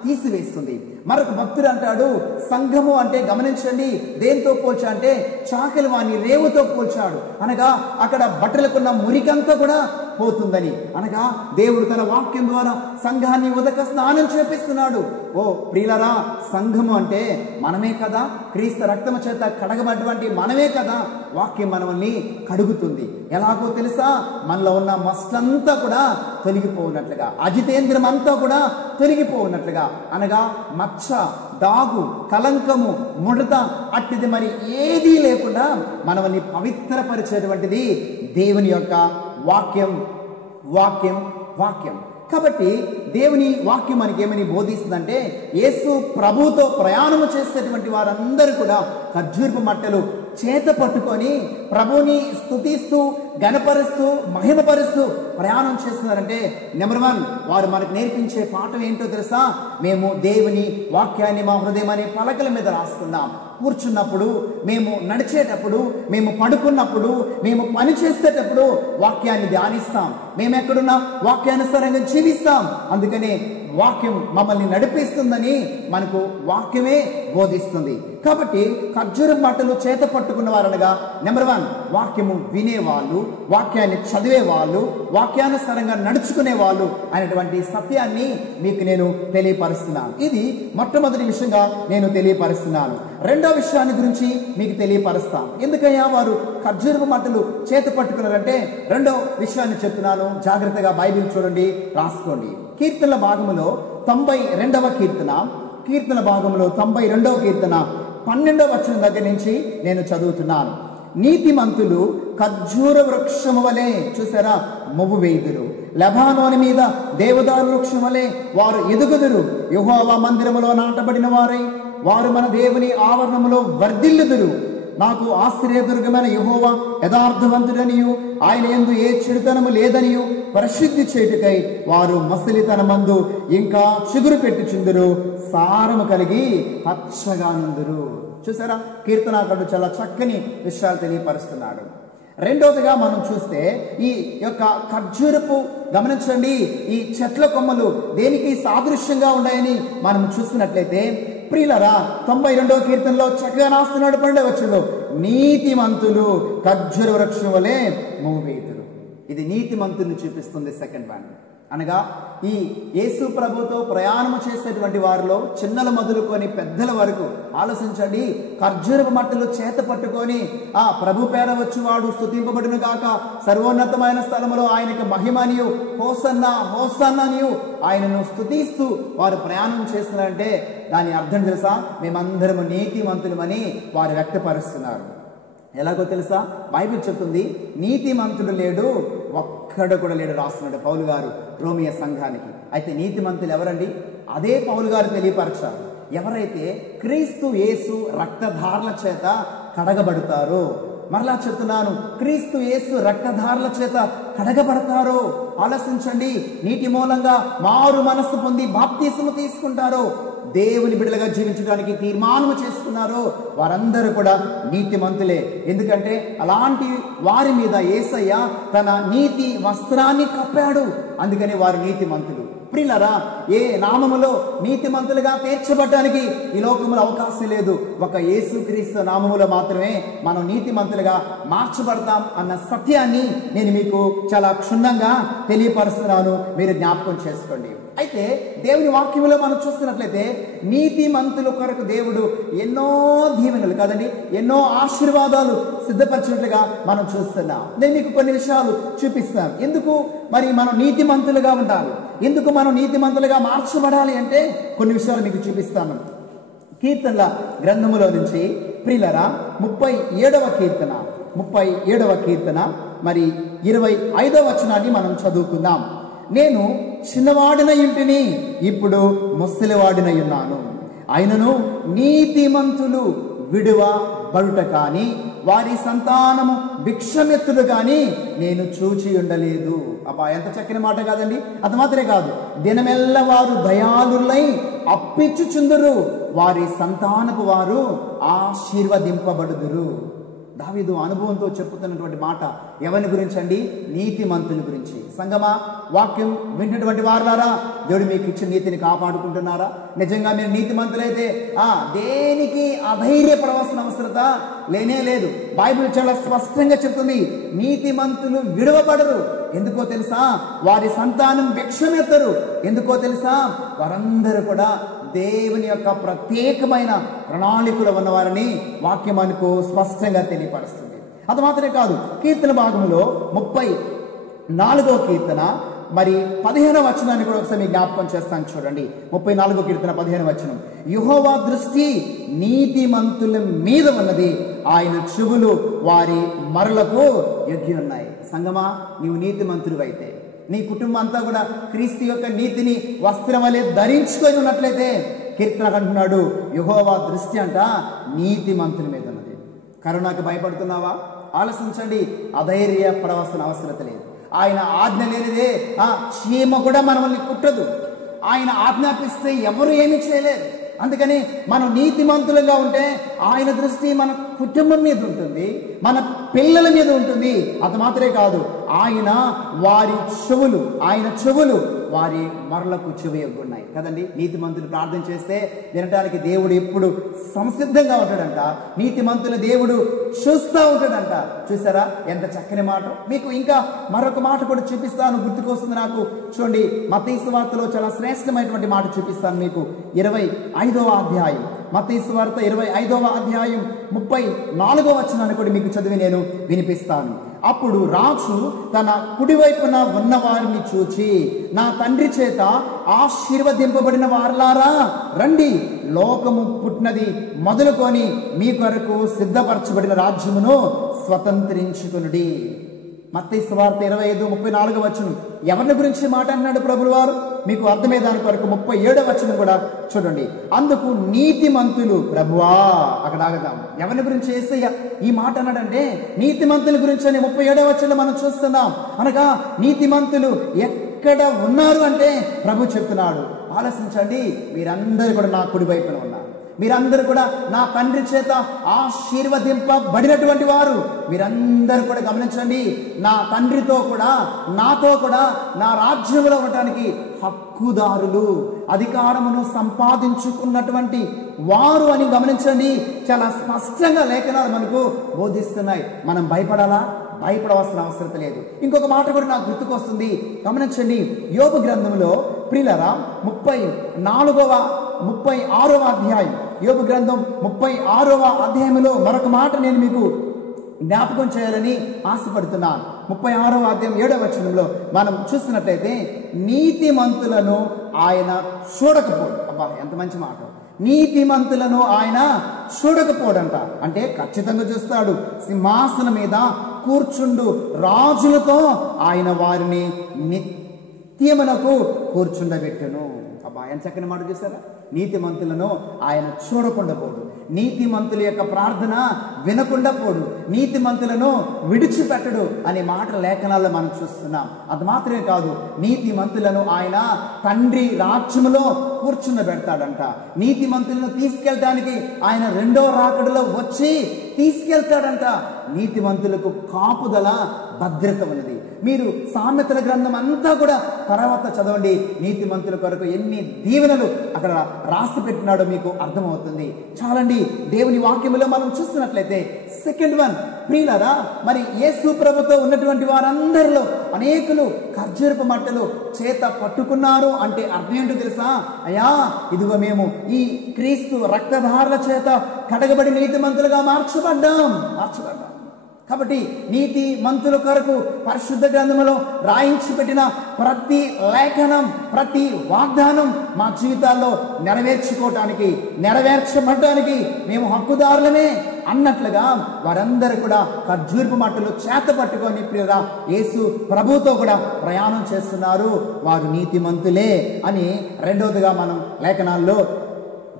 తీసివేస్తుంది. మరొక భక్తుడు అంటాడు, సంఘము అంటే గమనించండి దేంతో పోల్చా అంటే చాకలి వాణి రేవుతో పోల్చాడు. అనగా అక్కడ బట్టలకున్న మురికంతా కూడా పోతుందని. అనగా దేవుడు తన వాక్యం ద్వారా సంఘాన్ని ఉదక స్నానం చేపిస్తున్నాడు. ఓ ప్రియులరా, సంఘము అంటే మనమే కదా, క్రీస్తు రక్తము చేత కడగబడినటువంటి మనమే కదా. వాక్యం మనల్ని కడుగుతుంది. ఎలాగో తెలుసా? మనలో ఉన్న మస్తంతా కూడా తొలగిపోయినట్లుగా, అజితేంద్రం అంతా కూడా తొలగిపోయినట్లుగా. అనగా మచ్చ, దాగు, కలంకము, ముడత అట్టిది మరి ఏదీ లేకుండా మనల్ని పవిత్రపరిచేటువంటిది దేవుని యొక్క వాక్యం. వాక్యం వాక్యం కాబట్టి దేవుని వాక్యం మనకి ఏమని బోధిస్తుందంటే, యేసు ప్రభుతో ప్రయాణము చేసేటువంటి వారందరూ కూడా ఖర్జూరపు మట్టలు చేత పట్టుకొని ప్రభుని స్తుతిస్తూ, గణపరుస్తూ, మహిమపరుస్తూ ప్రయాణం చేస్తున్నారంటే, నెంబర్ 1 వారు మనకు నేర్పించే పాఠం ఏంటో తెలుసా? మేము దేవుని వాక్యాన్ని మా హృదయం అనే పలకల మీద రాస్తున్నాం. కూర్చున్నప్పుడు, మేము నడిచేటప్పుడు, మేము పడుకున్నప్పుడు, మేము పని చేసేటప్పుడు వాక్యాన్ని ధ్యానిస్తాం. మేము ఎక్కడున్నా వాక్యానుసారంగా జీవిస్తాం. అందుకనే వాక్యం మమ్మల్ని నడిపిస్తుందని మనకు వాక్యమే బోధిస్తుంది. కాబట్టి ఖర్జూర మాటలు చేత పట్టుకున్న వారనగా నెంబర్ 1 వాక్యము వినేవాళ్ళు, వాక్యాన్ని చదివేవాళ్ళు, వాక్యానుసారంగా నడుచుకునే వాళ్ళు అనేటువంటి సత్యాన్ని మీకు నేను తెలియపరుస్తున్నాను. ఇది మొట్టమొదటి విషయంగా నేను తెలియపరుస్తున్నాను. రెండో విషయాన్ని గురించి మీకు తెలియపరుస్తాను. ఎందుకయ్యా వారు ఖర్జూరపు మాటలు చేత పట్టుకున్నారంటే రెండో విషయాన్ని చెప్తున్నాను. జాగ్రత్తగా బైబిల్ చూడండి, రాసుకోండి. కీర్తనల భాగంలో 92వ కీర్తన భాగంలో 92వ కీర్తన 12వ వచనం దగ్గర నుంచి నేను చదువుతున్నాను. నీతిమంతులు ఖర్జూర వృక్షము వలె, చూసారా, మొవ్వు వేయుదురు. లెబానోను మీద దేవదారు వృక్షం వలె వారు ఎదుగుదురు. యెహోవా మందిరములో నాటబడిన వారై వారు మన దేవుని ఆవరణములో వర్ధిల్లుదురు. నాకు ఆశ్చర్యదుర్గమైన యెహోవా యథార్థవంతుడనియు ఆయన యందు ఏ చెడుతనము లేదనియు పరిశుద్ధి చేయుటకై వారు మసలితనమందు ఇంకా చిగురు పెట్టుచుందురు, సారము కలిగి పచ్చగానుందురు. చూసారా, కీర్తనాకారుడు చాలా చక్కని విషయాలు తెలియపరుస్తున్నాడు. రెండవదిగా మనం చూస్తే ఈ యొక్క ఖర్జూరపు గమనించండి, ఈ చెట్ల కొమ్మలు దేనికి సాదృశ్యంగా ఉన్నాయని మనం చూసినట్లయితే, ప్రియులరా 92వ కీర్తనలో చక్కగా రాస్తున్నాడు 12వ వచనంలో, నీతిమంతులు ఖర్జూర వృక్షం వలె మోవేదురు. ఇది నీతిమంతుని చూపిస్తుంది. సెకండ్ వన్ అనగా ఈ యేసు ప్రభుతో ప్రయాణము చేసేటువంటి వారిలో చిన్నలు మొదలుకొని పెద్దల వరకు ఆలోచించండి. ఖర్జూరపు మట్టలు చేత పట్టుకొని ఆ ప్రభు పేర వచ్చువాడు స్తుతింపబడును గాక, సర్వోన్నతమైన స్థలములో ఆయనకు మహిమనియు, హోసన్నా హోసన్ననియు ఆయనను స్తుతిస్తూ వారు ప్రయాణం చేస్తున్నారంటే దాని అర్థం తెలుసా? మేమందరము నీతిమంతులమని వారు వ్యక్తపరుస్తున్నారు. ఎలాగో తెలుసా? బైబిల్ చెప్తుంది, నీతిమంతుడు లేడు, ఒక్కడు కూడా లేడు రాస్తున్నాడు పౌలు గారు రోమియ సంఘానికి. అయితే నీతిమంతులు ఎవరండి? అదే పౌలు గారు తెలియపరచారు. ఎవరైతే క్రీస్తు యేసు రక్తధారల చేత కడగబడతారో, మరలా చెప్తున్నాను, క్రీస్తు యేసు రక్తధారల చేత కడగబడతారో, ఆలోచించండి, నీటి మూలంగా మారు మనస్సు పొంది బాప్తిసము తీసుకుంటారో, దేవుని బిడ్డలుగా జీవించడానికి తీర్మానం చేసుకున్నారో వారందరూ కూడా నీతిమంతులే. ఎందుకంటే అలాంటి వారి మీద యేసయ్య తన నీతి వస్త్రాన్ని కప్పాడు, అందుకని వారు నీతిమంతులు. ప్రియులారా, ఏ నామములో నీతిమంతులుగా తీర్చబడటానికి ఈ లోకములో అవకాశం లేదు. ఒక యేసుక్రీస్తు నామములో మాత్రమే మనం నీతిమంతులుగా మార్చబడతాం అన్న సత్యాన్ని నేను మీకు చాలా క్షుణ్ణంగా తెలియపరుస్తున్నాను, మీరు జ్ఞాపకం చేసుకోండి. అయితే దేవుని వాక్యంలో మనం చూస్తున్నట్లయితే నీతిమంతుల కొరకు దేవుడు ఎన్నో దీవెనలు కాదండి, ఎన్నో ఆశీర్వాదాలు సిద్ధపరిచినట్లుగా మనం చూస్తున్నాం. నేను మీకు కొన్ని విషయాలు చూపిస్తాను. ఎందుకు మరి మనం నీతిమంతులుగా ఉండాలి, ఎందుకు మనం నీతిమంతులుగా మార్చబడాలి అంటే కొన్ని విషయాలు మీకు చూపిస్తాను. కీర్తనల గ్రంథములో నుంచి ప్రియులరా 37వ కీర్తన మరి 25వ వచనాన్ని మనం చదువుకుందాం. నేను చిన్నవాడినై ఉంటిని, ఇప్పుడు ముసలివాడినై ఉన్నాను, అయినను నీతిమంతులు విడువబడుట కానీ వారి సంతానము భిక్షమెత్తుడు కానీ నేను చూచి ఉండలేదు. అబ్బా, ఎంత చక్కని మాట కాదండి. అది మాత్రమే కాదు, దినమెల్ల వారు దయాళులై అప్పిచ్చుచుందురు, వారి సంతానపు వారు ఆశీర్వదింపబడుదురు. దావీదు అనుభవంతో చెప్పుతున్నటువంటి మాట ఎవరి గురించి అండి? నీతిమంతుని గురించి. సంగమా, వాక్యం వింటున్నటువంటి వారులారా, దేవుడు మీకు ఇచ్చిన నీతిని కాపాడుకుంటున్నారా? నిజంగా మీరు నీతిమంతులైతే దేనికి అధైర్యపడవలసిన అవసరత లేనే లేదు. బైబిల్ చాలా స్పష్టంగా చెప్తుంది, నీతిమంతులు విడవబడరు. ఎందుకో తెలుసా? వారి సంతానం భిక్షమెత్తరు. ఎందుకో తెలుసా? వారందరూ కూడా దేవుని యొక్క ప్రత్యేకమైన ప్రణాళికలో ఉన్నవారని వాక్యం మనకు స్పష్టంగా తెలియపరుస్తుంది. అది మాత్రమే కాదు, కీర్తన భాగంలో 34వ కీర్తన మరి 15వ వచనాన్ని కూడా ఒకసారి మీ జ్ఞాపకం చేస్తాను చూడండి. 34వ కీర్తన 15వ వచనం, యెహోవా దృష్టి నీతిమంతుల మీద ఉన్నది, ఆయన చెవులు వారి మరలకు ఎగ్గి ఉన్నాయి. సంగమా, నీవు నీతిమంతుడు అయితే, నీ కుటుంబం అంతా కూడా క్రీస్తు యొక్క నీతిని వస్త్రం వలె ధరించుకొని ఉన్నట్లయితే కీర్తన అంటున్నాడు, యెహోవా దృష్టి అంట నీతిమంతుని మీద ఉన్నది. కరోనాకి భయపడుతున్నావా? ఆలోచించండి, అధైర్య పడవలసిన అవసరం లేదు. ఆయన ఆజ్ఞ లేనిదే చీమ కూడా మనల్ని కుట్టదు. ఆయన ఆజ్ఞాపిస్తే ఎవరు ఏమీ చేయలేరు. అందుకని మనం నీతిమంతులుగా ఉంటే ఆయన దృష్టి మన కుటుంబం మీద ఉంటుంది, మన పిల్లల మీద ఉంటుంది. అది మాత్రమే కాదు, ఆయన చెవులు వారి మరలకు చెవి ఉన్నాయి కదండి. నీతిమంతులు ప్రార్థన చేస్తే వినటానికి దేవుడు ఎప్పుడు సంసిద్ధంగా ఉంటాడంట. నీతిమంతుల దేవుడు చూస్తూ ఉంటాడంట. చూసారా ఎంత చక్కని మాట. మీకు ఇంకా మరొక మాట కూడా చూపిస్తాను, గుర్తుకొస్తుంది నాకు. చూడండి, మత్తయి సువార్తలో చాలా శ్రేష్టమైనటువంటి మాట చూపిస్తాను మీకు. 25వ అధ్యాయం, మత్తయి సువార్త 25వ అధ్యాయం 34వ వచనాన్ని కూడా మీకు చదివి నేను వినిపిస్తాను. అప్పుడు రాజు తన కుడివైపున ఉన్న వారిని చూచి, నా తండ్రి చేత ఆశీర్వదింపబడిన వారలారా రండి, లోకము పుట్టినది మొదలుకొని మీ కొరకు సిద్ధపరచబడిన రాజ్యమును స్వతంత్రించుకొనుడి. మత్తయి సువార్త 25:34 వచనం ఎవరిని గురించి మాట అన్నాడు ప్రభువు వారు? మీకు అర్థమయ్యే దాని కొరకు 37వ వచనం కూడా చూడండి. అందుకు నీతిమంతులు, ప్రభువా, అక్కడ ఆగదాం, ఎవరిని గురించి యేసయ్య ఈ మాట అన్నాడంటే నీతిమంతుల గురించి అని 37వ వచనంలో మనం చూస్తున్నాం. అనగా నీతిమంతులు ఎక్కడ ఉన్నారు అంటే ప్రభు చెప్తున్నాడు, ఆలోచించండి, మీరందరూ కూడా నా కుడి వైపున ఉన్నారు, మీరందరూ కూడా నా తండ్రి చేత ఆశీర్వదింపబడినటువంటి వారు. మీరందరూ కూడా గమనించండి, నా తండ్రితో కూడా నాతో కూడా నా రాజ్యంలో ఉండటానికి హక్కుదారులు, అధికారమును సంపాదించుకున్నటువంటి వారు అని గమనించండి. చాలా స్పష్టంగా లేఖనాలు మనకు బోధిస్తున్నాయి. మనం భయపడాలా? భయపడవలసిన అవసరం లేదు. ఇంకొక మాట కూడా నాకు గుర్తుకొస్తుంది, గమనించండి. యోబు గ్రంథంలో ప్రియులారా 36వ అధ్యాయం, యోబు గ్రంథం 36వ అధ్యాయంలో మరొక మాట నేను మీకు జ్ఞాపకం చేయాలని ఆశపడుతున్నాను. 36వ అధ్యాయం 7వ వచనంలో మనం చూసినట్లయితే, నీతిమంతులను ఆయన చూడకపోడు. అబ్బా, ఎంత మంచి మాట! నీతిమంతులను ఆయన చూడకపోడంట. అంటే ఖచ్చితంగా చూస్తాడు. సింహాసనం మీద కూర్చుండు రాజులతో ఆయన వారిని నిత్యమునకు కూర్చుండబెట్టును. అబ్బా, ఎంత చక్కని మాట చూసారా? నీతిమంతులను ఆయన చూడకుండా పోడు, నీతిమంతుల యొక్క ప్రార్థన వినకుండా పోడు, నీతిమంతులను విడిచిపెట్టడు అనే మాట లేఖనాల్లో మనం చూస్తున్నాం. అది మాత్రమే కాదు, నీతిమంతులను ఆయన తండ్రి రాజ్యములో కూర్చుండబెడతాడంట. నీతిమంతులను తీసుకెళ్ళడానికి ఆయన రెండో రాకడలో వచ్చి తీసుకెళ్తాడంట. నీతిమంతులకు కాపుదల, భద్రత ఉన్నది. మీరు సామెతల గ్రంథం అంతా కూడా తర్వాత చదవండి. నీతిమంతుల కొరకు ఎన్ని దీవెనలు అక్కడ రాసి పెట్టినాడో మీకు అర్థమవుతుంది. చాలండి, దేవుని వాక్యములో మనం చూస్తున్నట్లయితే సెకండ్ వన్, ప్రియులారా, మరి యేసు ప్రభుతో ఉన్నటువంటి వారందరిలో అనేకులు ఖర్జూరపు మట్టలు చేత పట్టుకున్నారు. అంటే అర్థం ఏంటో తెలుసా? అయ్యా, ఇదిగో మేము ఈ క్రీస్తు రక్తధారల చేత కడగబడి నీతిమంతులుగా మార్చబడ్డాం. కాబట్టి నీతి మంతుల కొరకు పరిశుద్ధ గ్రంథములో రాయించి పెట్టిన ప్రతి లేఖనం, ప్రతి వాగ్దానం మా జీవితాల్లో నెరవేర్చబడటానికి మేము హక్కుదారులమే అన్నట్లుగా వారందరూ కూడా ఖర్జూరపు మట్టలు చేత పట్టుకొని ప్రియరా యేసు ప్రభుతో కూడా ప్రయాణం చేస్తున్నారు. వారు నీతిమంతులే అని రెండవదిగా మనం లేఖనాల్లో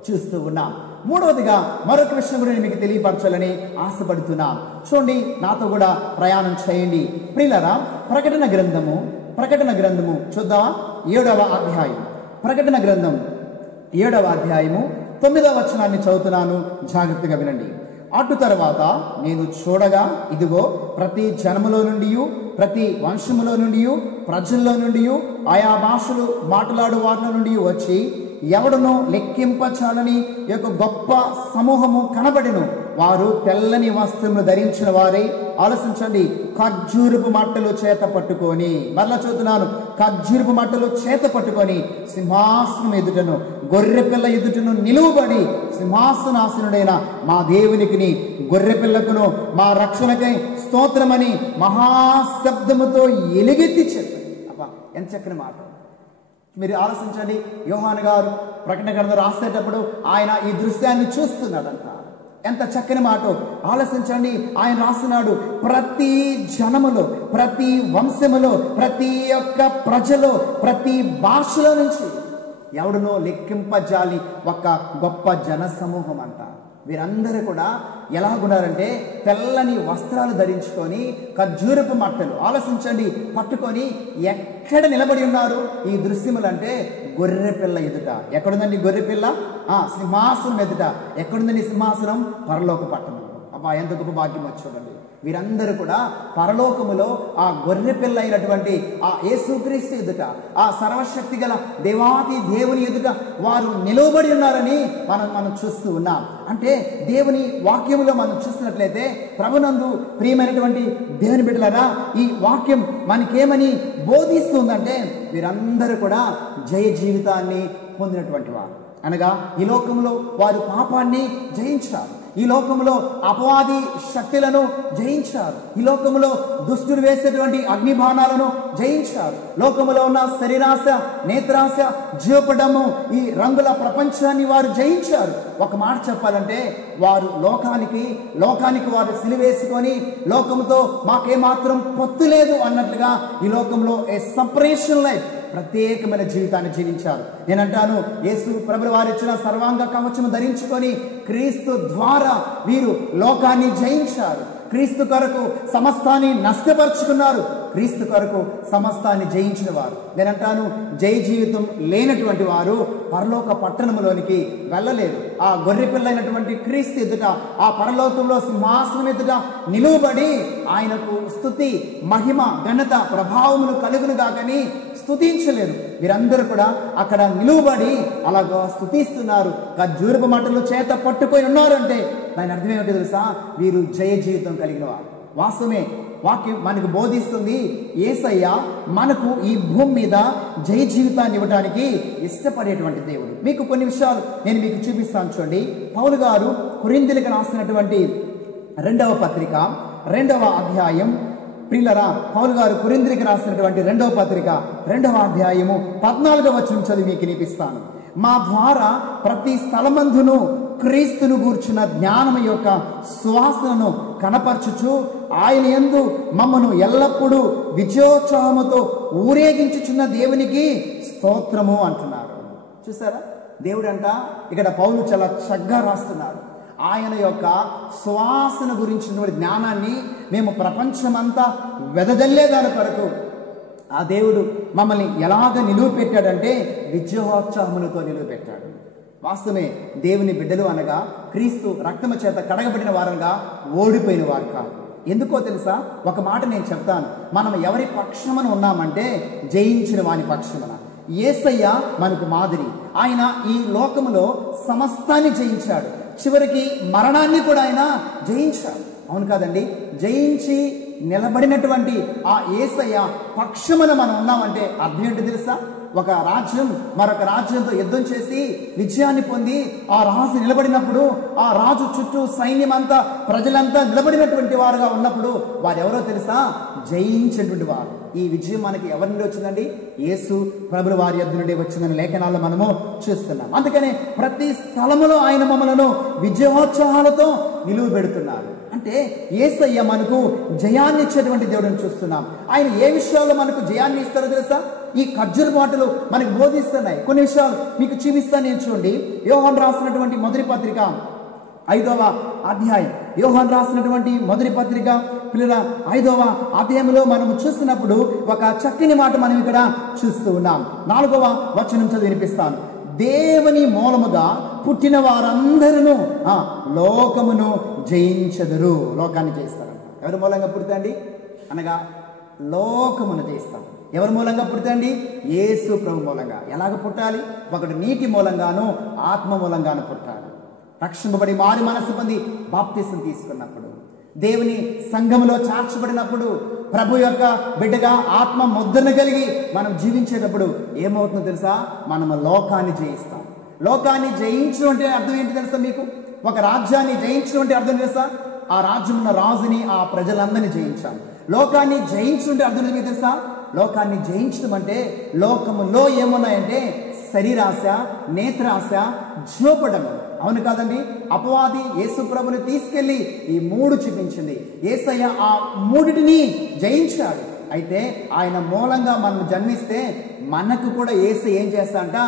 చూస్తూ ఉన్నాం. మూడవదిగా మరొక విషయం కూడా నేను మీకు తెలియపరచాలని ఆశపడుతున్నాను. చూడండి, నాతో కూడా ప్రయాణం చేయండి ప్రియులారా. ప్రకటన గ్రంథము చూద్దామా? 7వ అధ్యాయం, ప్రకటన గ్రంథం 7వ అధ్యాయము 9వ వచనాన్ని చదువుతున్నాను, జాగ్రత్తగా వినండి. అటు తర్వాత నేను చూడగా, ఇదిగో ప్రతి జనములో నుండి, ప్రతి వంశములో నుండి, ప్రజల్లో నుండి, ఆయా భాషలు మాట్లాడు వారిలో నుండి వచ్చి ఎవడునో లెక్కింపచాలని యొక్క గొప్ప సమూహము కనబడెను. వారు తెల్లని వస్త్రములు ధరించిన వారై, ఆలోచించండి, ఖర్జూరపు మట్టలు చేత పట్టుకొని, మరలా చూస్తున్నాను, ఖర్జూరపు మట్టలు చేత పట్టుకొని సింహాసనం ఎదుటను గొర్రెపిల్ల ఎదుటను నిలువబడి, సింహాసనాసనుడైన మా దేవునికి గొర్రెపిల్లకును మా రక్షణకై స్తోత్రమని మహాశబ్దముతో ఎలుగెత్తి చెప్పారు. అబ్బా, ఎంత చక్కని మాట! మీరు ఆలోచించండి, యోహాను గారు ప్రకటన గ్రంథం రాసేటప్పుడు ఆయన ఈ దృశ్యాన్ని చూస్తున్నాడంట. ఎంత చక్కని మాట ఆలోచించండి. ఆయన రాస్తున్నాడు, ప్రతి జనములో, ప్రతి వంశములో, ప్రతి ఒక్క ప్రజలో, ప్రతి భాషలో నుంచి ఎవడునో లెక్కింపజాలి ఒక గొప్ప జన సమూహం అంట. వీరందరూ కూడా ఎలాగున్నారంటే తెల్లని వస్త్రాలు ధరించుకొని ఖర్జూరపు మట్టలు, ఆలోచించండి, పట్టుకొని ఎక్కడ నిలబడి ఉన్నారు ఈ దృశ్యములంటే గొర్రెపిల్ల ఎదుట. ఎక్కడుందండి గొర్రెపిల్ల? సింహాసనం ఎదుట. ఎక్కడుందండి సింహాసనం? పరలోక పట్టణం. అబ్బా, ఎంత గొప్ప భాగ్యం వచ్చి వీరందరూ కూడా పరలోకములో ఆ గొర్రెపిల్ల అయినటువంటి ఆ యేసుక్రీస్తు ఎదుట, ఆ సర్వశక్తి గల దేవాది దేవుని ఎదుట వారు నిలవబడి ఉన్నారని మనం చూస్తూ ఉన్నాం. అంటే దేవుని వాక్యములో మనం చూస్తున్నట్లయితే, ప్రభునందు ప్రియమైనటువంటి దేవుని బిడ్డలారా, ఈ వాక్యం మనకేమని బోధిస్తుందంటే, వీరందరూ కూడా జయ జీవితాన్ని పొందినటువంటి వారు. అనగా ఈ లోకంలో వారు పాపాన్ని జయించారు, ఈ లోకంలో అపవాది శక్తులను జయించారు, ఈ లోకంలో దుష్టుడు వేసేటువంటి అగ్నిబాణాలను జయించారు, లోకములో ఉన్న శరీరాశ, నేత్రాశ, జీవపడము, ఈ రంగుల ప్రపంచాన్ని వారు జయించారు. ఒక మాట చెప్పాలంటే, వారు లోకానికి వారు సిలువేసుకొని లోకంతో మాకేమాత్రం పొత్తు లేదు అన్నట్లుగా ఈ లోకంలో ఏ సపరేషన్ లైఫ్, ప్రత్యేకమైన జీవితాన్ని జీవించారు. నేనంటాను, యేసు ప్రభువు వారు ఇచ్చిన సర్వాంగ కవచము ధరించుకొని క్రీస్తు ద్వారా వీరు లోకాన్ని జయించారు. క్రీస్తు కొరకు సమస్తాన్ని నష్టపరుచుకున్నారు, క్రీస్తు కొరకు సమస్తాన్ని జయించిన వారు. నేనంటాను, జయ జీవితం లేనటువంటి వారు పరలోక పట్టణంలోనికి వెళ్ళలేరు. ఆ గొర్రెపిల్లైనటువంటి క్రీస్తు ఎదుట, ఆ పరలోకంలో సింహాసనం ఎదుట నిలువబడి ఆయనకు స్తుతి, మహిమ, ఘనత, ప్రభావములు కలుగునుగా కానీ స్తుతించలేరు. వీరందరూ కూడా అక్కడ నిలువబడి అలాగా స్తుతిస్తున్నారు. ఖర్జూరపు మట్టలు చేత పట్టుకొని ఉన్నారంటే దాని అర్థం ఏమిటో తెలుసా? వీరు జయ జీవితం కలిగిన వారు. వాస్తవమే, వాక్యం మనకు బోధిస్తుంది, యేసయ్య మనకు ఈ భూమి మీద జయ జీవితాన్ని ఇవ్వడానికి ఇష్టపడేటువంటి దేవుడు. మీకు కొన్ని విషయాలు నేను మీకు చూపిస్తాను చూడండి. పౌలు గారు కొరింథీయులకు రాసినటువంటి 2వ పత్రిక 2వ అధ్యాయం, ప్రియులరా, పౌలు గారు కొరింథీయులకు రాసినటువంటి 2వ పత్రిక 2వ అధ్యాయము 14వ వచనం చదివి మీకు వినిపిస్తాను. మా ద్వారా ప్రతి స్థలమందును క్రీస్తును గూర్చిన జ్ఞానము యొక్క సువాసనను కనపరచుచు ఆయన యందు మమ్మను ఎల్లప్పుడూ విజయోత్సాహముతో ఊరేగించుచున్న దేవునికి స్తోత్రము అంటున్నారు. చూసారా, దేవుడు అంట ఇక్కడ పౌలు చాలా చక్కగా రాస్తున్నారు. ఆయన యొక్క సువాసన గురించినటువంటి జ్ఞానాన్ని మేము ప్రపంచమంతా వెదజల్లేదాని కొరకు ఆ దేవుడు మమ్మల్ని ఎలాగ నిలువ పెట్టాడంటే విజయోత్సాహములతో నిలువ పెట్టాడు. వాస్తవమే, దేవుని బిడ్డలు అనగా క్రీస్తు రక్తము చేత కడగబడిన వారంగా ఓడిపోయిన వారు కాదు. ఎందుకో తెలుసా? ఒక మాట నేను చెప్తాను. మనం ఎవరి పక్షమున ఉన్నామంటే జయించిన వాని పక్షమున. యేసయ్య మనకు మాదిరి. ఆయన ఈ లోకములో సమస్తాన్ని జయించాడు, చివరికి మరణాన్ని కూడా ఆయన జయించాడు. అవును కాదండి? జయించి నిలబడినటువంటి ఆ యేసయ్య పక్షమున మనం ఉన్నామంటే అర్థం ఏంటో తెలుసా? ఒక రాజ్యం మరొక రాజ్యంతో యుద్ధం చేసి విజయాన్ని పొంది ఆ రాజు నిలబడినప్పుడు, ఆ రాజు చుట్టూ సైన్యం అంతా ప్రజలంతా నిలబడినటువంటి వారుగా ఉన్నప్పుడు వారెవరో తెలుసా? జయించేటువంటి వారు. ఈ విజయం మనకి ఎవరి నుండి వచ్చిందండి? యేసు ప్రభుల వారి యొద్ద నుండి వచ్చిందని లేఖనాల్లో మనము చూస్తున్నాం. అందుకనే ప్రతి స్థలములో ఆయన మమ్మలను విజయోత్సాహాలతో నిలువ పెడుతున్నారు. అంటే యేసయ్య మనకు జయాన్ని ఇచ్చేటువంటి దేవుడిని చూస్తున్నాం. ఆయన ఏ విషయాల్లో మనకు జయాన్ని ఇస్తారో తెలుసా? ఈ ఖర్జూర మాటలు మనకు బోధిస్తున్నాయి. కొన్ని విషయాలు మీకు చూపిస్తాను నేను. చూడండి, యోహాను రాసినటువంటి మొదటి పత్రిక 5వ అధ్యాయం. యోహాను రాసినటువంటి మొదటి పత్రిక పిల్లల 5వ అధ్యాయంలో మనం చూస్తున్నప్పుడు ఒక చక్కని మాట మనం ఇక్కడ చూస్తూ ఉన్నాం. 4వ వచనం చదివి వినిపిస్తాను. దేవుని మూలముగా పుట్టిన వారందరూ లోకమును జయించెదరు. లోకాన్ని జయిస్తారు. ఎవరి మూలంగా పుడతాండి అనగా లోకమును జయిస్తాం. ఎవరి మూలంగా పుడతాండి? యేసు ప్రభు మూలంగా. ఎలాగ పుట్టాలి? ఒకడు నీటి మూలంగాను ఆత్మ మూలంగాను పుట్టాలి. రక్షింపబడి మారి మనసు పొంది బాప్తిసం తీసుకున్నప్పుడు, దేవుని సంఘములో చేర్చబడినప్పుడు, ప్రభు యొక్క బిడ్డగా ఆత్మ ముద్రను కలిగి మనం జీవించేటప్పుడు ఏమవుతుందో తెలుసా? మనము లోకాన్ని జయిస్తాం. లోకాన్ని జయించడం అంటే అర్థం ఏంటి తెలుసా మీకు? ఒక రాజ్యాన్ని జయించడం అంటే అర్థం తెలుసా? ఆ రాజ్యం ఉన్న రాజుని, ఆ ప్రజలందరినీ జయించాలి. లోకాన్ని జయించడం అంటే అర్థం మీకు తెలుసా? లోకాన్ని జయించడం అంటే లోకములో ఏమున్నాయంటే శరీరాశ, నేత్రాశ, జోపడము. అవును కాదండి? అపవాది యేసు ప్రభుని తీసుకెళ్లి ఈ 3 చూపించింది. యేసయ్య ఆ 3టిని జయించాడు. అయితే ఆయన మూలంగా మనం జన్మిస్తే మనకు కూడా యేసయ్య ఏం చేస్తాడంట?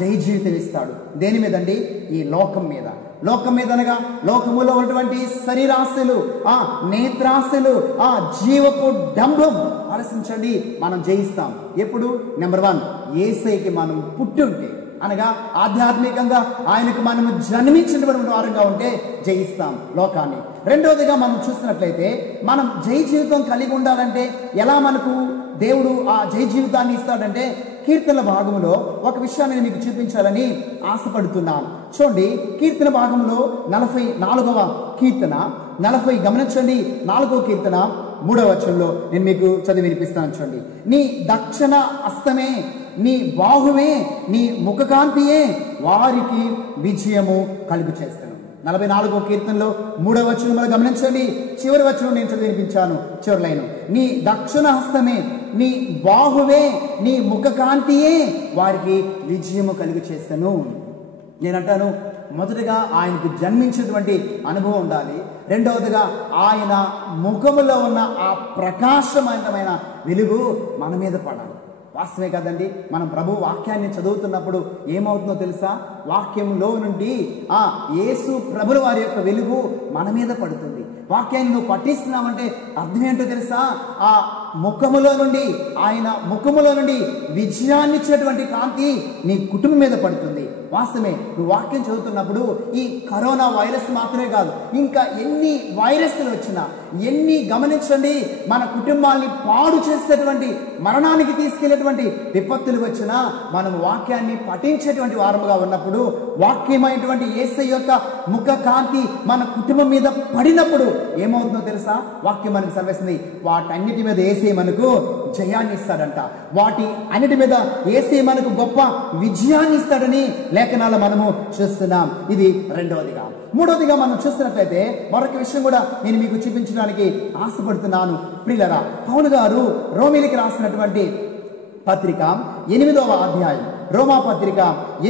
జయ జీవితం ఇస్తాడు. దేని మీదండి? ఈ లోకం మీద. లోకం మీద అనగా లోకములో ఉన్నటువంటి శరీరాశలు, ఆ నేత్రాశలు, ఆ జీవపు డంభం ఆలోచించండి, మనం జయిస్తాం. ఎప్పుడు? నెంబర్ 1, యేసయ్యకి మనం పుట్టుంటే అనగా ఆధ్యాత్మికంగా ఆయనకు మనము జన్మించినటువంటి వారంగా ఉంటే జయిస్తాం లోకాన్ని. రెండవదిగా మనం చూసినట్లయితే మనం జయ జీవితం కలిగి ఉండాలంటే ఎలా మనకు దేవుడు ఆ జయ జీవితాన్ని ఇస్తాడంటే కీర్తనల భాగంలో ఒక విషయాన్ని మీకు చూపించాలని ఆశపడుతున్నాను. చూడండి, కీర్తన భాగంలో 44వ కీర్తన 40 గమనించండి. 4వ కీర్తన 3వ వచనంలో నేను మీకు చదివి వినిపిస్తాను. చూడండి, నీ దక్షిణ హస్తమే, నీ బాహువే, నీ ముఖకాంతియే వారికి విజయము కలుగు చేస్తాను. 44వ కీర్తనలో 3వ వచనం గమనించండి. చివరి వచనం నేను చదివి వినిపించాను. చివరి లైన్, నీ దక్షిణ హస్తమే, నీ బాహువే, నీ ముఖకాంతియే వారికి విజయము కలుగు చేస్తాను. నేనంటాను, మొదటగా ఆయనకు జన్మించినటువంటి అనుభవం ఉండాలి. రెండవదిగా ఆయన ముఖములో ఉన్న ఆ ప్రకాశవంతమైన వెలుగు మన మీద పడాలి. వాస్తవే కదండి? మనం ప్రభు వాక్యాన్ని చదువుతున్నప్పుడు ఏమవుతుందో తెలుసా? వాక్యంలో నుండి ఆ యేసు ప్రభుల వారి యొక్క వెలుగు మన మీద పడుతుంది. వాక్యాన్ని నువ్వు పఠిస్తున్నావంటే అర్థం ఏంటో తెలుసా? ఆ ముఖములో నుండి, ఆయన ముఖములో నుండి విజయాన్ని ఇచ్చేటువంటి కాంతి నీ కుటుంబం మీద పడుతుంది. వాస్తవమే, నువ్వు వాక్యం చదువుతున్నప్పుడు ఈ కరోనా వైరస్ మాత్రమే కాదు, ఇంకా ఎన్ని వైరస్లు వచ్చినా, ఎన్ని గమనించండి మన కుటుంబాన్ని పాడు చేసేటువంటి, మరణానికి తీసుకెళ్లేటువంటి విపత్తులు వచ్చినా మనం వాక్యాన్ని పఠించేటువంటి వారముగా ఉన్నప్పుడు, వాక్యమైనటువంటి యేసయ్య యొక్క ముఖ కాంతి మన కుటుంబం మీద పడినప్పుడు ఏమవుతుందో తెలుసా? వాక్యం మనకు సెలవిస్తుంది, వాటన్నిటి మీద యేసయ్య మనకు జయాన్ని ఇస్తాడంట. వాటి అన్నిటి మీద యేసయ్య మనకు గొప్ప విజయాన్ని ఇస్తాడని లేఖనాలు మనము చూస్తున్నాం. ఇది రెండవదిగా. మూడవదిగా మనం చూస్తున్నట్లయితే మరొక విషయం కూడా నేను మీకు చూపించడానికి ఆశపడుతున్నాను. ప్రియులారా, పౌలు గారు రోమీయులకు రాసినటువంటి పత్రిక 8వ అధ్యాయం, రోమా పత్రిక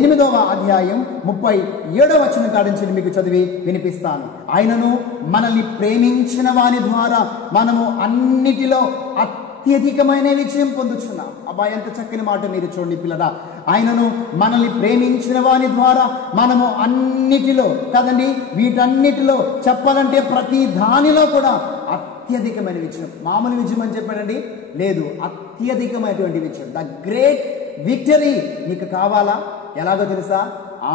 8వ అధ్యాయం 37వ వచనం కాడించి మీకు చదివి వినిపిస్తాను. ఆయనను మనల్ని ప్రేమించిన వాని ద్వారా మనము అన్నిటిలో అత్యధికమైన విజయం పొందుచున్నాం. అబ్బా, ఎంత చక్కని మాట మీరు చూడండి పిల్లరా. ఆయనను మనల్ని ప్రేమించిన వాని ద్వారా మనము అన్నిటిలో కదండి, వీటన్నిటిలో చెప్పాలంటే ప్రతి దానిలో కూడా అత్యధికమైన విజయం. మామూలు విజయం అని చెప్పాడండి? లేదు, అత్యధికమైనటువంటి విజయం. ద గ్రేట్ విక్టరీ నీకు కావాలా? ఎలాగో తెలుసా?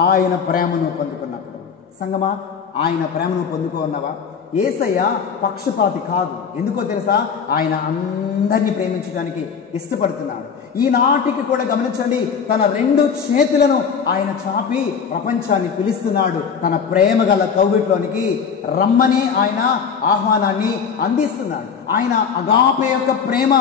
ఆయన ప్రేమను పొందుకున్నప్పుడు. సంగమా, ఆయన ప్రేమను పొందుకున్నావా? యేసయ్య పక్షపాతి కాదు. ఎందుకో తెలుసా? ఆయన అందరినీ ప్రేమించడానికి ఇష్టపడుతున్నాడు. ఈనాటికి కూడా గమనించండి, తన 2 చేతులను ఆయన చాపి ప్రపంచాన్ని పిలుస్తున్నాడు. తన ప్రేమ గల కౌగిట్లోనికి రమ్మని ఆయన ఆహ్వానాన్ని అందిస్తున్నాడు. ఆయన అగాపే యొక్క ప్రేమ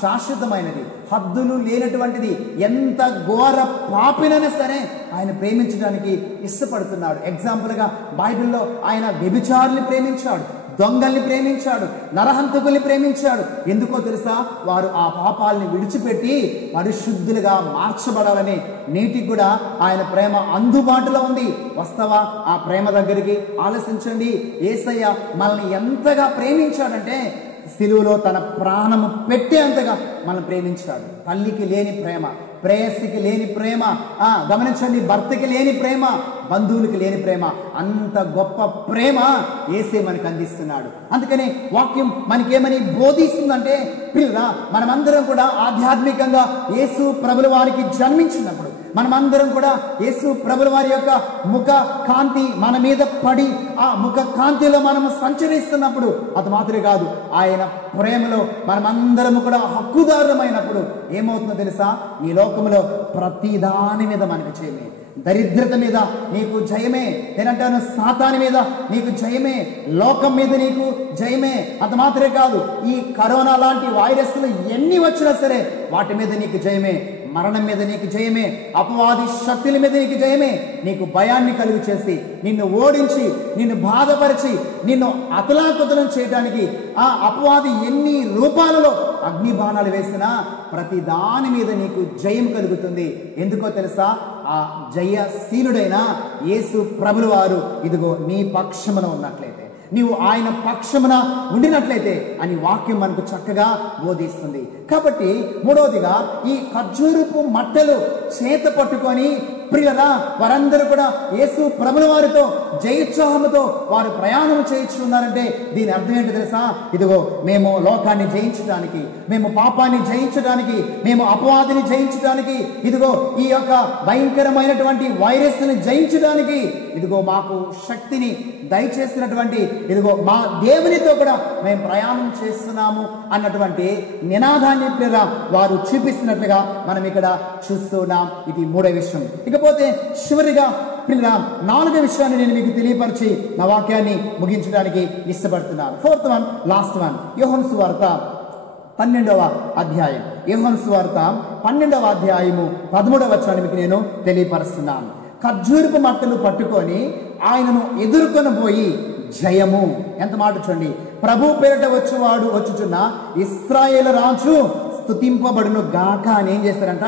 శాశ్వతమైనది, హద్దులు లేనటువంటిది. ఎంత ఘోర పాపినైనా సరే ఆయన ప్రేమించడానికి ఇష్టపడుతున్నాడు. ఎగ్జాంపుల్గా బైబిల్లో ఆయన వ్యభిచారుల్ని ప్రేమించాడు, దొంగల్ని ప్రేమించాడు, నరహంతకుల్ని ప్రేమించాడు. ఎందుకో తెలుసా? వారు ఆ పాపాలని విడిచిపెట్టి పరిశుద్ధులుగా మార్చబడాలని. నేటికి కూడా ఆయన ప్రేమ అందుబాటులో ఉంది. వస్తావా ఆ ప్రేమ దగ్గరికి? ఆలోచించండి. యేసయ్య మనల్ని ఎంతగా ప్రేమించాడంటే సిలువలో తన ప్రాణము పెట్టేంతగా మనం ప్రేమించాడు. తల్లికి లేని ప్రేమ, ప్రేయసికి లేని ప్రేమ, గమనించండి, భర్తకి లేని ప్రేమ, బంధువులకి లేని ప్రేమ, అంత గొప్ప ప్రేమ యేసే మనకు అందిస్తున్నాడు. అందుకని వాక్యం మనకేమని బోధిస్తుందంటే, పిల్లరా, మనమందరం కూడా ఆధ్యాత్మికంగా యేసు ప్రభుల వారికి జన్మించినప్పుడు, మనమందరం కూడా యేసు ప్రభుల వారి యొక్క ముఖ కాంతి మన మీద పడి ఆ ముఖ కాంతిలో మనము సంచరిస్తున్నప్పుడు, అది మాత్రమే కాదు, ఆయన ప్రేమలో మనమందరము కూడా హక్కుదారులమైనప్పుడు ఏమవుతుందో తెలుసా? ఈ లోకంలో ప్రతి దాని మీద మనకు జయమే. దరిద్రత మీద నీకు జయమే. నేనంటాను, సాతాను మీద నీకు జయమే, లోకం మీద నీకు జయమే. అంత మాత్రమే కాదు, ఈ కరోనా లాంటి వైరస్లు ఎన్ని వచ్చినా సరే వాటి మీద నీకు జయమే. మరణం మీద నీకు జయమే, అపవాది శక్తుల మీద నీకు జయమే. నీకు భయాన్ని కలుగు చేసి, నిన్ను ఓడించి, నిన్ను బాధపరిచి, నిన్ను అతలాకుతలం చేయడానికి ఆ అపవాది ఎన్ని రూపాలలో అగ్ని బాణాలు వేసినా ప్రతి దాని మీద నీకు జయం కలుగుతుంది. ఎందుకో తెలుసా? ఆ జయశీలుడైన యేసు ప్రభుల వారు ఇదిగో నీ పక్షమున ఉన్నట్లయితే, నీవు ఆయన పక్షమున ఉండినట్లయితే అని వాక్యం మనకు చక్కగా బోధిస్తుంది. కాబట్టి మూడవదిగా, ఈ ఖర్జూరపు మట్టలు చేత పట్టుకొని ప్రియులరా, వారందరూ కూడా యేసు ప్రభుల వారితో జయోత్సాహముతో వారు ప్రయాణం చేయించున్నారంటే దీని అర్థం ఏంటో తెలుసా? ఇదిగో మేము లోకాన్ని జయించడానికి, మేము పాపాన్ని జయించడానికి, మేము అపవాదిని జయించడానికి, ఇదిగో ఈ యొక్క భయంకరమైనటువంటి వైరస్ని జయించడానికి ఇదిగో మాకు శక్తిని దయచేసినటువంటి ఇదిగో మా దేవునితో కూడా మేము ప్రయాణం చేస్తున్నాము అన్నటువంటి నినాదాన్ని వారు చూపిస్తున్నట్లుగా మనం ఇక్కడ చూస్తున్నాం. ఇది మూడో విషయం. ఇకపోతే చివరిగా పిల్లల 4వ విషయాన్ని నేను మీకు తెలియపరిచి నా వాక్యాన్ని ముగించడానికి ఇష్టపడుతున్నాను. 4th వన్, లాస్ట్ వన్, యోహాను సువార్త 12వ అధ్యాయం. యోహాను సువార్త 12వ అధ్యాయము 13వ వచనాన్ని మీకు నేను తెలియపరుస్తున్నాను. ఖర్జూరపు మట్టలు పట్టుకొని ఆయనను ఎదుర్కొనబోయి జయము. ఎంత మాట చూడండి. ప్రభు పేరిట వచ్చేవాడు వచ్చుచున్న ఇశ్రాయేలు రాజు స్తుతింపబడును గాక అని ఏం చేస్తారంట?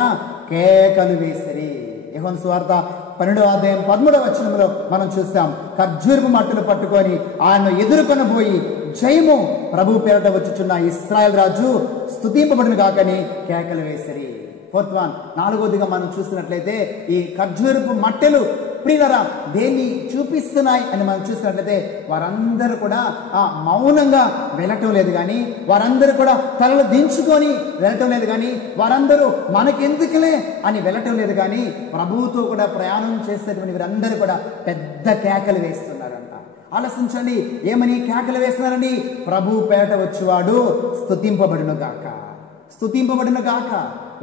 కేకలు వేసిరి. యోహాను సువార్త 12వ అధ్యాయం 13వ వచనంలో మనం చూస్తాం, ఖర్జూరపు మట్టలు పట్టుకొని ఆయన ఎదుర్కొనబోయి జయము, ప్రభు పేరిట వచ్చుచున్న ఇశ్రాయేలు రాజు స్తుతింపబడును గాకని కేకలు వేసిరి. 4th వన్, 4వదిగా మనం చూసినట్లయితే ఈ ఖర్జూరపు మట్టెలు ప్రియులారా దేన్ని చూపిస్తున్నాయి అని మనం చూసినట్లయితే వారందరూ కూడా మౌనంగా వెళ్ళటం లేదు కానీ, వారందరూ కూడా తలలు దించుకొని వెళ్ళటం లేదు కానీ, వారందరూ మనకెందుకులే అని వెళ్ళటం లేదు కానీ, ప్రభువుతో కూడా ప్రయాణం చేసేటువంటి వీరందరూ కూడా పెద్ద కేకలు వేస్తున్నారంట. ఆలోచించండి, ఏమని కేకలు వేస్తున్నారండి? ప్రభు పేట వచ్చేవాడు స్తుతింపబడును గాక, స్తుతింపబడును గాక.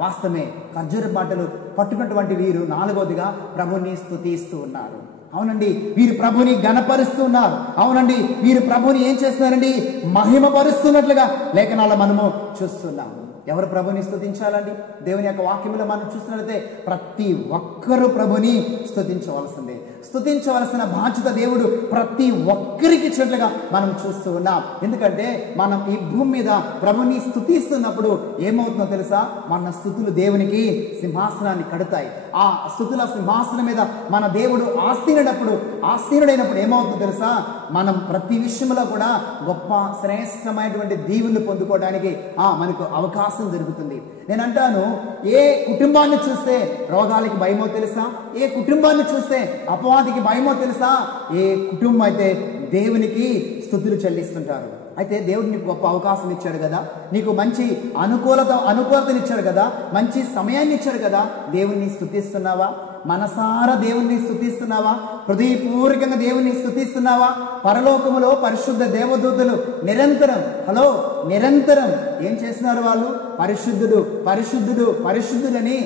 వాస్తవమే, ఖర్జూర బాటలు పట్టుకున్నటువంటి వీరు నాలుగవదిగా ప్రభుని స్తుతిస్తూ ఉన్నారు. అవునండి, వీరు ప్రభుని ఘనపరుస్తూ ఉన్నారు. అవునండి, వీరు ప్రభుని ఏం చేస్తున్నారండి? మహిమపరుస్తున్నట్లుగా లేఖనాల్లో మనము చూస్తున్నాము. ఎవరు ప్రభుని స్తుతించాలండి? దేవుని యొక్క వాక్యంలో మనం చూసినట్లయితే ప్రతి ఒక్కరూ ప్రభుని స్తుతించవలసిందే. స్తుతించవలసిన బాధ్యత దేవుడు ప్రతి ఒక్కరికి ఇచ్చినట్లుగా మనం చూస్తూ ఉన్నాం. ఎందుకంటే మనం ఈ భూమి మీద ప్రభుని స్తుతిస్తున్నప్పుడు ఏమవుతుందో తెలుసా? మన స్తుతులు దేవునికి సింహాసనాన్ని కడతాయి. ఆ స్తుతుల సింహాసనం మీద మన దేవుడు ఆసీనుడైనప్పుడు ఏమవుతుందో తెలుసా? మనం ప్రతి విషయంలో కూడా గొప్ప శ్రేష్టమైనటువంటి దీవులు పొందుకోవడానికి మనకు అవకాశం దొరుకుతుంది. నేను అంటాను, ఏ కుటుంబాన్ని చూస్తే రోగాలకి భయమో తెలుసా? ఏ కుటుంబాన్ని చూస్తే అపవాదికి భయమో తెలుసా? ఏ కుటుంబం అయితే దేవునికి స్తుతులు చెల్లిస్తుంటారు. అయితే దేవుడు నీకు గొప్ప అవకాశం ఇచ్చాడు కదా, నీకు మంచి అనుకూలతని ఇచ్చాడు కదా, మంచి సమయాన్ని ఇచ్చాడు కదా. దేవుణ్ణి స్తుతిస్తున్నావా? మనసారా దేవుణ్ణి స్తుతిస్తున్నావా? హృదయపూర్వకంగా దేవుణ్ణి స్తుతిస్తున్నావా? పరలోకములో పరిశుద్ధ దేవదూతలు నిరంతరం ఏం చేస్తున్నారు? వాళ్ళు పరిశుద్ధుడు పరిశుద్ధుడు పరిశుద్ధులని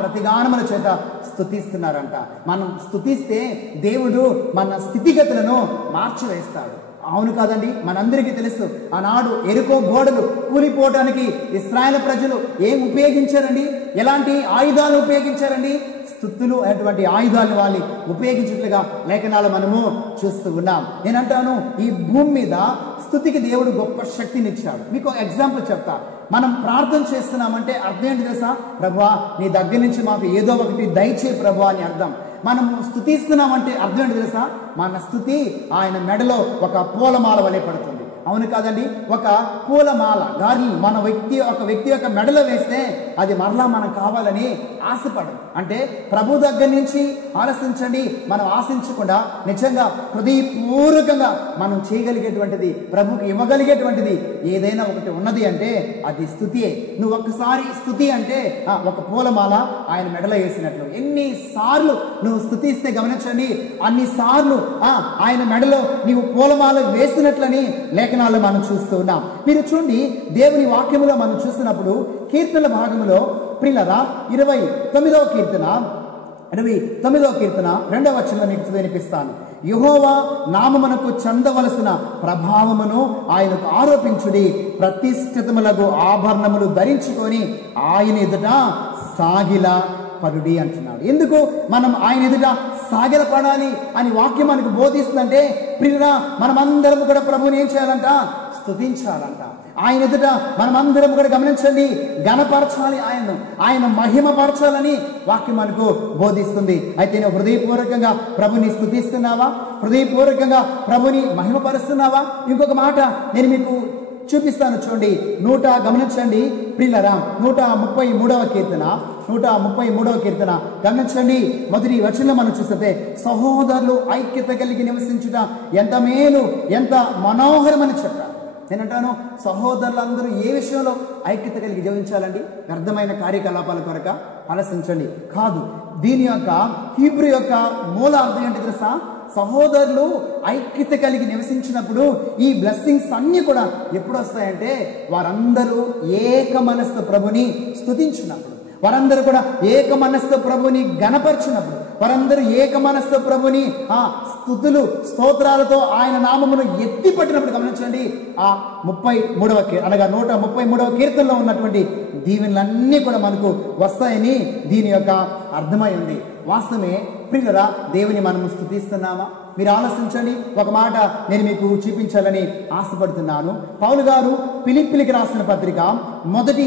ప్రతిగానముల చేత స్తుతిస్తున్నారంట. మనం స్తుతిస్తే దేవుడు మన స్థితిగతులను మార్చివేస్తాడు. అవును కాదండి? మనందరికీ తెలుసు, ఆనాడు ఎరుకో గోడలు కూలిపోవటానికి ఇశ్రాయేలు ప్రజలు ఏం ఉపయోగించారండి? ఎలాంటి ఆయుధాలు ఉపయోగించారండి? స్తుతులు అనేటువంటి ఆయుధాలను వాళ్ళు ఉపయోగించినట్లుగా లేఖనాలు మనము చూస్తూ ఉన్నాం. నేనంటాను, ఈ భూమి మీద స్తుతికి దేవుడు గొప్ప శక్తిని ఇచ్చాడు. మీకు ఎగ్జాంపుల్ చెప్తా. మనం ప్రార్థన చేస్తున్నామంటే అర్థం ఏంటి తెలుసా? ప్రభువా, నీ దగ్గర నుంచి మాకు ఏదో ఒకటి దయచేయి ప్రభువా అని అర్థం. మనము స్తుతిస్తున్నామంటే అర్థం ఏంటి తెలుసా? మన స్తుతి ఆయన మెడలో ఒక పూలమాల వలె పడుతుంది. అవును కాదండి? ఒక పూలమాల గాలి ఒక వ్యక్తి యొక్క మెడలో వేస్తే అది మరలా మనం కావాలని ఆశపడం. అంటే ప్రభు దగ్గర నుంచి ఆలోచించండి, మనం ఆశించకుండా నిజంగా హృదయపూర్వకంగా మనం చేయగలిగేటువంటిది, ప్రభుకి ఇవ్వగలిగేటువంటిది ఏదైనా ఒకటి ఉన్నది అంటే అది స్తుతియే. నువ్వు ఒక్కసారి స్తుతి అంటే ఒక పూలమాల ఆయన మెడలో వేసినట్లు. ఎన్నిసార్లు నువ్వు స్తుతిస్తే గమనించండి, అన్నిసార్లు ఆయన మెడలో నీవు పూలమాల వేసినట్లని లేఖనాల్లో మనం చూస్తూ ఉన్నాం. మీరు చూడండి, దేవుని వాక్యములో మనం చూస్తున్నప్పుడు కీర్తనల భాగంలో ప్రియులారా 29వ కీర్తన 2వ వచనం మీకు వినిపిస్తాను. యెహోవా నామమునకు చెందవలసిన ప్రభావమును ఆయనకు ఆరోపించుడి, ప్రతిష్ఠితములకు ఆభరణములు ధరించుకొని ఆయన ఎదుట సాగిల పడుడి అంటున్నాడు. ఎందుకు మనం ఆయన ఎదుట సాగిల పడాలి అని వాక్యం మనకు బోధిస్తుందంటే, ప్రియురా మనమందరం కూడా ప్రభువుని ఏం చేయాలంట? స్తుతించాలంట. ఆయన ఎదుట మనమందరం కూడా గమనించండి, ఘనపరచాలి, ఆయన మహిమపరచాలని వాక్యం మనకు బోధిస్తుంది. అయితే నువ్వు హృదయపూర్వకంగా ప్రభుని స్తుతిస్తున్నావా? హృదయపూర్వకంగా ప్రభుని మహిమపరుస్తున్నావా? ఇంకొక మాట నేను మీకు చూపిస్తాను, చూడండి. గమనించండి ప్రియులారా, 133వ కీర్తన గమనించండి. మొదటి వచనంలో మనం చూస్తే, సహోదరులు ఐక్యత కలిగి నివసించుట ఎంత మేలు, ఎంత మనోహరమని చెప్పారు. నేనంటాను, సహోదరులందరూ ఏ విషయంలో ఐక్యత కలిగి జీవించాలండి? వ్యర్థమైన కార్యకలాపాల కొరక ఆలోచించండి కాదు. దీని యొక్క హీబ్రూ యొక్క మూల అర్థం ఏంటి తెలుసా? సహోదరులు ఐక్యత కలిగి నివసించినప్పుడు ఈ బ్లెస్సింగ్స్ అన్నీ కూడా ఎప్పుడు వస్తాయంటే వారందరూ ఏక మనస్సు ప్రభుని స్తుతించినప్పుడు, వారందరూ కూడా ఏక మనస్సు ప్రభుని ఘనపరిచినప్పుడు, వారందరూ ఏక మనస్సు ప్రభుని స్తుతులు స్తోత్రాలతో ఆయన నామమును ఎత్తి పట్టినప్పుడు గమనించండి, ఆ 133వ కీర్తనలో ఉన్నటువంటి దీవెనలన్నీ కూడా మనకు వస్తాయని దీని యొక్క అర్థమై ఉంది. వాస్తవమే ప్రియులారా, దేవుని మనము స్తుతిస్తున్నామా? మీరు ఆలోచించండి. ఒక మాట నేను మీకు చూపించాలని ఆశపడుతున్నాను. పౌలు గారు ఫిలిప్పీలకు రాసిన పత్రిక 1వ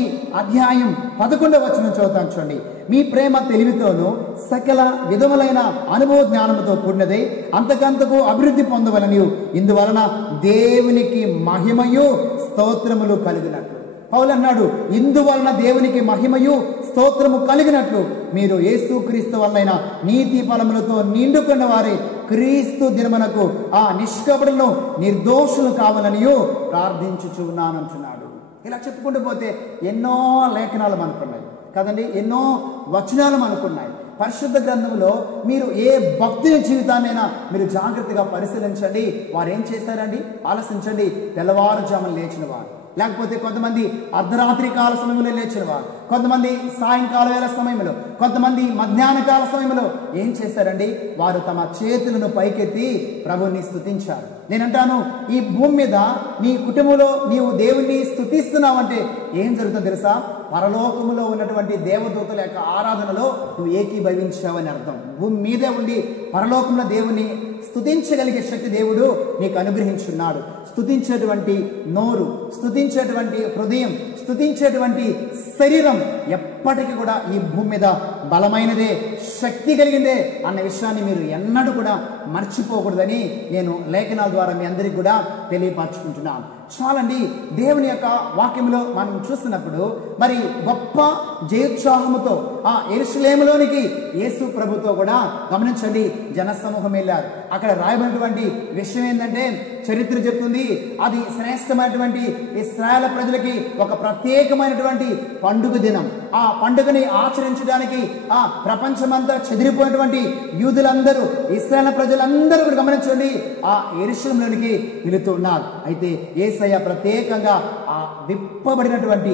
అధ్యాయం 11వ వచనం చదువుతాను, చూడండి. మీ ప్రేమ తెలివితోనూ సకల విధములైన అనుభవ జ్ఞానముతో కూడినదై అంతకంతకు అభివృద్ధి పొందవలని, ఇందువలన దేవునికి మహిమయు స్తోత్రములు కలిగినట్లు. పౌలు అన్నాడు, ఇందువలన దేవునికి మహిమయు స్తోత్రము కలిగినట్లు మీరు యేసుక్రీస్తు వలన నీతి ఫలములతో నిండుకున్న వారే క్రీస్తు దినమునకు ఆ నిష్కపటులను నిర్దోషులు కావాలనియు ప్రార్థించుచున్నానంటున్నాడు. ఇలా చెప్పుకుంటూ పోతే ఎన్నో లేఖనాలు మనకున్నాయి కదండి, ఎన్నో వచనాలు మనకున్నాయి. పరిశుద్ధ గ్రంథంలో మీరు ఏ భక్తుని జీవితాన్నైనా మీరు జాగ్రత్తగా పరిశీలించండి. వారు ఏం చేశారండి? ఆలోచించండి. తెల్లవారుజామున లేచిన వారు, లేకపోతే కొంతమంది అర్ధరాత్రి కాల సమయంలో లేచిన వారు, కొంతమంది సాయంకాల వేళ సమయంలో, కొంతమంది మధ్యాహ్న కాల సమయంలో ఏం చేశారండి? వారు తమ చేతులను పైకెత్తి ప్రభుని స్తుతించారు. నేనంటాను, ఈ భూమి మీద నీ కుటుంబంలో నీవు దేవుణ్ణి స్తుతిస్తున్నావంటే ఏం జరుగుతుందో తెలుసా? పరలోకములో ఉన్నటువంటి దేవదూతల యొక్క ఆరాధనలో నువ్వు ఏకీభవించావని అర్థం. భూమి మీదే ఉండి పరలోకంలో దేవుని స్తుతించగలిగే శక్తి దేవుడు నీకు అనుగ్రహించున్నాడు. స్తుతించేటువంటి నోరు, స్తుతించేటువంటి హృదయం, స్తుతించేటువంటి శరీరం ఎప్పటికీ కూడా ఈ భూమి మీద బలమైనదే, శక్తి కలిగిందే అన్న విషయాన్ని మీరు ఎన్నడూ కూడా మర్చిపోకూడదని నేను లేఖనాల ద్వారా మీ అందరికీ కూడా తెలియపరచుకుంటున్నాను. చాలండి, దేవుని యొక్క వాక్యంలో మనం చూస్తున్నప్పుడు మరి గొప్ప జయోత్సాహముతో ఆ యెరూషలేములోనికి యేసు ప్రభుతో కూడా గమనించండి జనసమూహం వెళ్ళారు. అక్కడ రాయబడినటువంటి విషయం ఏంటంటే, చరిత్ర చెప్తుంది, అది శ్రేష్టమైనటువంటి ఇశ్రాయేలు ప్రజలకి ఒక ప్రత్యేకమైనటువంటి పండుగ దినం. ఆ పండుగని ఆచరించడానికి ఆ ప్రపంచమంతా చెదిరిపోయినటువంటి యూదులందరూ, ఇశ్రాయేలు ప్రజలందరూ కూడా గమనించండి ఆ యెరూషలేములోనికి వెళుతూ ఉన్నారు. అయితే యేసయ్య ప్రత్యేకంగా ఆ విప్పబడినటువంటి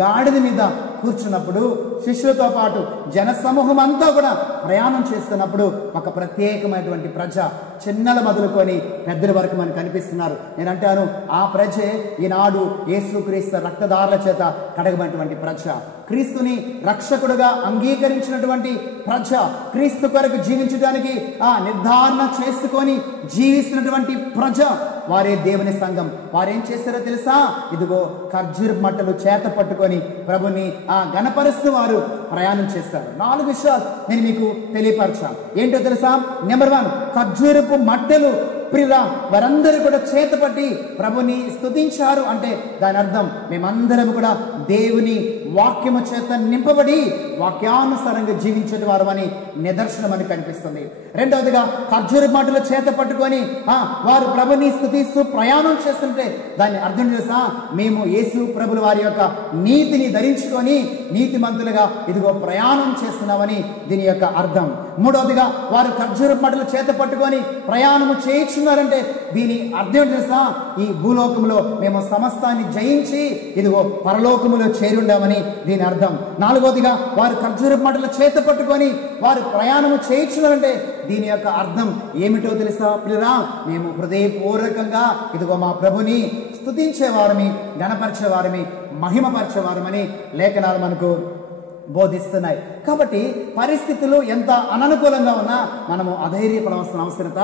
గాడిద మీద కూర్చున్నప్పుడు శిష్యులతో పాటు జన సమూహం అంతా కూడా ప్రయాణం చేస్తున్నప్పుడు ఒక ప్రత్యేకమైనటువంటి ప్రజ, చిన్నల మొదలుకొని పెద్దల వరకు మనకు కనిపిస్తున్నారు. నేను అంటాను, ఆ ప్రజే ఈనాడు యేసుక్రీస్తు రక్తదారుల చేత కడగబడినటువంటి ప్రజ, క్రీస్తుని రక్షకుడుగా అంగీకరించినటువంటి ప్రజ, క్రీస్తు కొరకు జీవించడానికి ఆ నిర్ధారణ చేసుకొని జీవిస్తున్నటువంటి ప్రజ, వారే దేవుని సంఘం. వారేం చేస్తారో తెలుసా? ఇదిగో ఖర్జూరపు మట్టలు చేత పట్టుకొని ప్రభుని ఆ గణపరుస్తూ వారు ప్రయాణం చేస్తారు. 4 విషయాలు నేను మీకు తెలియపరచాను. ఏంటో తెలుసా? నెంబర్ 1, ఖర్జూరపు మట్టలు ప్రియులా వారందరూ కూడా చేతపట్టి ప్రభుని స్తుతించారు అంటే దాని అర్థం మేమందరం కూడా దేవుని వాక్యము చేత నింపబడి వాక్యానుసారంగా జీవించే వారు అని నిదర్శనం అని కనిపిస్తుంది. రెండవదిగా ఖర్జూర మాటలు చేత పట్టుకొని వారు ప్రభుని స్తుతిస్తూ ప్రయాణం చేస్తుంటే దాన్ని అర్థం చేసా, మేము యేసు ప్రభుల వారి యొక్క నీతిని ధరించుకొని నీతిమంతులుగా ఇదిగో ప్రయాణం చేస్తున్నామని దీని యొక్క అర్థం. మూడవదిగా వారు ఖర్జూర మాటలు చేత పట్టుకొని ప్రయాణము చేయించున్నారంటే దీని అర్థం చేసా, ఈ భూలోకంలో మేము సమస్తాన్ని జయించి ఇదిగో పరలోకములో చేరి ఉండామని దీని అర్థం. నాలుగవదిగా వారు ఖర్జూర మాటలు చేత పట్టుకొని వారు ప్రయాణము చేయించున్నారంటే దీని యొక్క అర్థం ఏమిటో తెలుసా ప్రియురా? మేము హృదయపూర్వకంగా ఇదిగో మా ప్రభుని స్తుతించేవారమి, గణపరిచేవారమి, మహిమపరిచేవారమని లేఖనాలు మనకు బోధిస్తున్నాయి. కాబట్టి పరిస్థితులు ఎంత అననుకూలంగా ఉన్నా మనము అధైర్యపడవలసిన అవసరత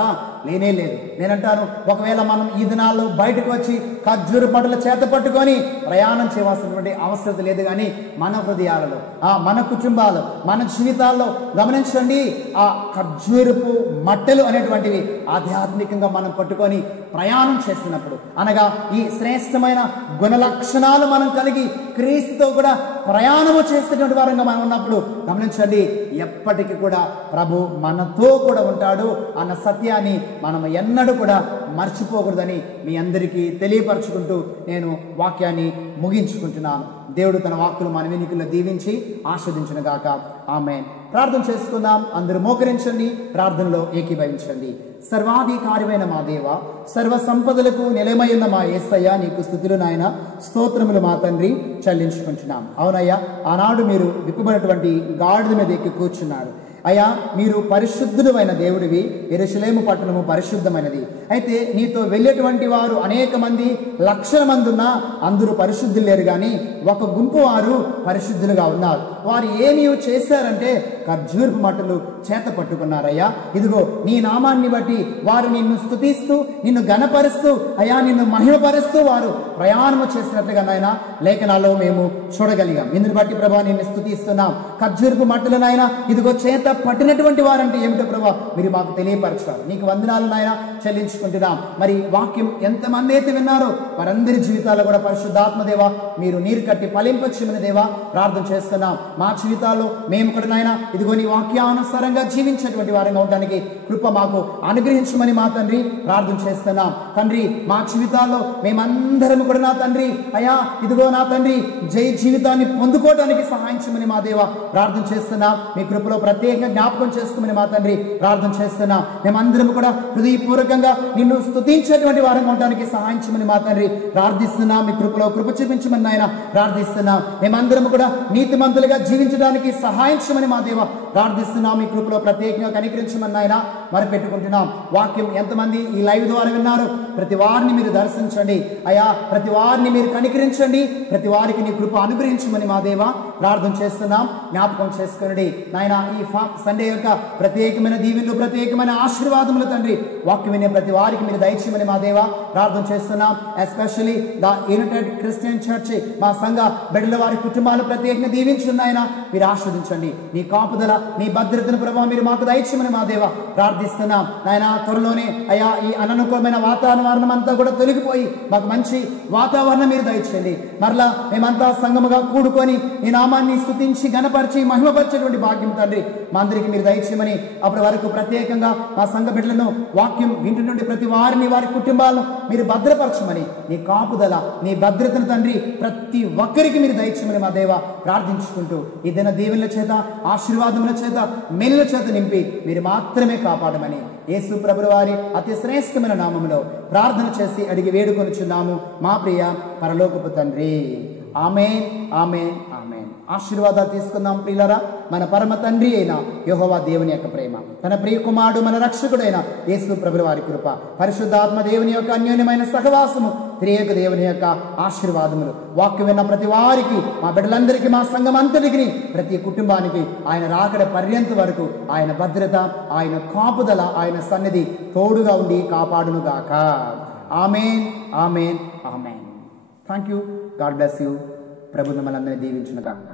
లేనే లేదు. నేనంటాను, ఒకవేళ మనం ఈ దినాల్లో బయటకు వచ్చి ఖర్జూర పట్టుల చేత పట్టుకొని ప్రయాణం చేయవలసినటువంటి అవసరం లేదు. కానీ మన హృదయాలలో, మన కుటుంబాలు, మన జీవితాల్లో గమనించండి, ఆ ఖర్జూరపు మట్టలు అనేటువంటివి ఆధ్యాత్మికంగా మనం పట్టుకొని ప్రయాణం చేస్తున్నప్పుడు, అనగా ఈ శ్రేష్టమైన గుణ లక్షణాలు మనం కలిగి క్రీస్తుతో కూడా ప్రయాణము చేస్తున్నటువంటి వారంగా మనం ఉన్నప్పుడు గమనించండి, ఎప్పటికీ కూడా ప్రభు మనతో కూడా ఉంటాడు అన్న సత్యాన్ని మనం ఎన్నడూ కూడా మర్చిపోకూడదని మీ అందరికీ తెలియపరచుకుంటూ నేను వాక్యాన్ని ముగించుకుంటున్నాను. దేవుడు తన వాక్కులు మన వెనుకల్లో దీవించి ఆస్వాదించును గాక. ఆమేన్. ప్రార్థన చేసుకుందాం. అందరూ మోకరించండి, ప్రార్థనలో ఏకీభవించండి. సర్వాధికారమైన మా దేవ, సర్వ సంపదలకు నిలయమైన మా యేసయ్య, నీకు స్తుతులు నాయన, స్తోత్రములు మా తండ్రి చెల్లించుకుంటున్నాం. అవునయ్యా, ఆనాడు మీరు విప్పబడినటువంటి గాడిద మీద ఎక్కి కూర్చున్నారు. అయ్యా, మీరు పరిశుద్ధుడు అయిన దేవుడివి, యెరూషలేము పట్టణము పరిశుద్ధమైనది. అయితే నీతో వెళ్ళేటువంటి వారు అనేక మంది, లక్షల మంది ఉన్నా అందరూ పరిశుద్ధులు లేరు, కానీ ఒక గుంపు వారు పరిశుద్ధులుగా ఉన్నారు. వారు ఏమి చేశారంటే ఖర్జూరపు మట్టలు చేత పట్టుకున్నారయ్యా. ఇదిగో నీ నామాన్ని బట్టి వారు నిన్ను స్తుతిస్తూ నిన్ను ఘనపరుస్తూ అయ్యా నిన్ను మహిమపరుస్తూ వారు ప్రయాణము చేసినట్లుగా నాయన లేఖనాల్లో మేము చూడగలిగాం. ఇందుని బట్టి ప్రభా నిన్ను స్తుతిస్తున్నాం. ఖర్జూరపు మట్టలు నాయన ఇదిగో చేత పట్టినటువంటి వారంటే ఏమిటో ప్రభా మీరు మాకు తెలియపరచారు. నీకు వందనాలు నాయన చెల్లించుకుంటున్నాం. మరి వాక్యం ఎంతమంది అయితే విన్నారో వారందరి జీవితాల్లో కూడా పరిశుద్ధాత్మ దేవా మీరు నీరు కట్టి ఫలింపచ్చుమని దేవా ప్రార్థన చేస్తున్నాం. మా జీవితాల్లో మేము కూడా నాయన ఇదిగో నీ వాక్యానుసారంగా జీవించేటువంటి వారంగా ఉండడానికి కృప మాకు అనుగ్రహించమని మా తండ్రి ప్రార్థన చేస్తున్నాం. తండ్రి మా జీవితాల్లో మేమందరం కూడా నా తండ్రి అయ్యా ఇదిగో నా తండ్రి జై జీవితాన్ని పొందుకోవడానికి సహాయించమని మా దేవ ప్రార్థన చేస్తున్నాం. మీ కృపలో ప్రత్యేకంగా జ్ఞాపకం చేసుకోమని మా తండ్రి ప్రార్థన చేస్తున్నాం. మేమందరం కూడా హృదయపూర్వకంగా నిన్ను స్తుతించేటువంటి వారంగా ఉండడానికి సహాయించమని మా తండ్రి ప్రార్థిస్తున్నాం. మీ కృపలో కృప చూపించమని ఆయన ప్రార్థిస్తున్నాం. మేమందరం కూడా నీతిమంతులుగా జీవించడానికి సహాయించమని మా దేవ ప్రార్థిస్తున్నాం. మీ కృపలో ప్రత్యేకంగా కనికరించమని ఆయన మరి పెట్టుకుంటున్నాం. వాక్యం ఎంతమంది ఈ లైవ్ ద్వారా విన్నారు ప్రతి వారిని మీరు దర్శించండి అయ్యా, ప్రతి వారిని మీరు కనికరించండి, ప్రతి వారికి నీ కృప అనుగ్రహించమని మా దేవ ప్రార్థన చేస్తున్నాం. జ్ఞాపకం చేసుకోండి నాయన ఈ సండే యొక్క ప్రత్యేకమైన దీవెనలు ప్రత్యేకమైన ఆశీర్వాదములు తండ్రి వాక్యం వినే ప్రతి వారికి మీరు దయచేయమని మా దేవ ప్రార్థన చేస్తున్నాం. Especially the United Christian church మా సంఘ బిడ్డల వారి కుటుంబాలు ప్రత్యేకంగా దీవించున్నాయన మీరు ఆస్వాదించండి. నీ కాపుదల నీ భద్రతను ప్రభావం మీరు మాకు దయచేయమని మా దేవ ప్రార్థిస్తున్నాం. నాయన త్వరలోనే అయ్యా ఈ అననుకూలమైన వాతావరణం అంతా కూడా తొలగిపోయి మాకు మంచి వాతావరణం మీరు దయచేయండి. మరలా మేమంతా సంఘముగా కూడుకొని నీ నామాన్ని స్తుతించి ఘనపరిచి మహిమపరిచేటువంటి భాగ్యం తండ్రి మా అందరికి మీరు దయచేయమని అప్పటి వరకు ప్రత్యేకంగా మా సంఘ బిడ్డలను వాక్యం వింటున్నటువంటి ప్రతి వారిని వారి కుటుంబాలను మీరు భద్రపరచమని నీ కాపుదల నీ భద్రతను తండ్రి ప్రతి ఒక్కరికి మీరు దయచేయమని మా దేవ ప్రార్థించుకుంటూ ఈ దిన దీవెనల చేత ఆశీర్వాదముల చేత మేలుల చేత నింపి మీరు మాత్రమే కాపాడమని యేసు ప్రభుల వారి అతి శ్రేష్టమైన నామములో ప్రార్థన చేసి అడిగి వేడుకొనుచున్నాము మా ప్రియ పరలోకపు తండ్రి. ఆమేన్ ఆమేన్ ఆమేన్. ఆశీర్వాదాలు తీసుకుందాం ప్రియులారా. మన పరమ తండ్రి అయిన యెహోవా దేవుని యొక్క ప్రేమ, తన ప్రియ కుమారుడు మన రక్షకుడైన యేసు ప్రభుల వారి కృప, పరిశుద్ధాత్మ దేవుని యొక్క అన్యోన్యమైన సహవాసము, త్రియేక దేవుని యొక్క ఆశీర్వాదములు వాక్యం విన్న ప్రతి వారికి మా బిడ్డలందరికీ మా సంఘం అంతటికి ప్రతి కుటుంబానికి ఆయన రాకడ పర్యంత వరకు ఆయన భద్రత ఆయన కాపుదల ఆయన సన్నిధి తోడుగా ఉండి కాపాడును గాక. ఆమేన్ ఆమేన్ ఆమేన్. Thank you. God bless you. ప్రభు మిమ్మల్ని అందరినీ దీవించును గాక.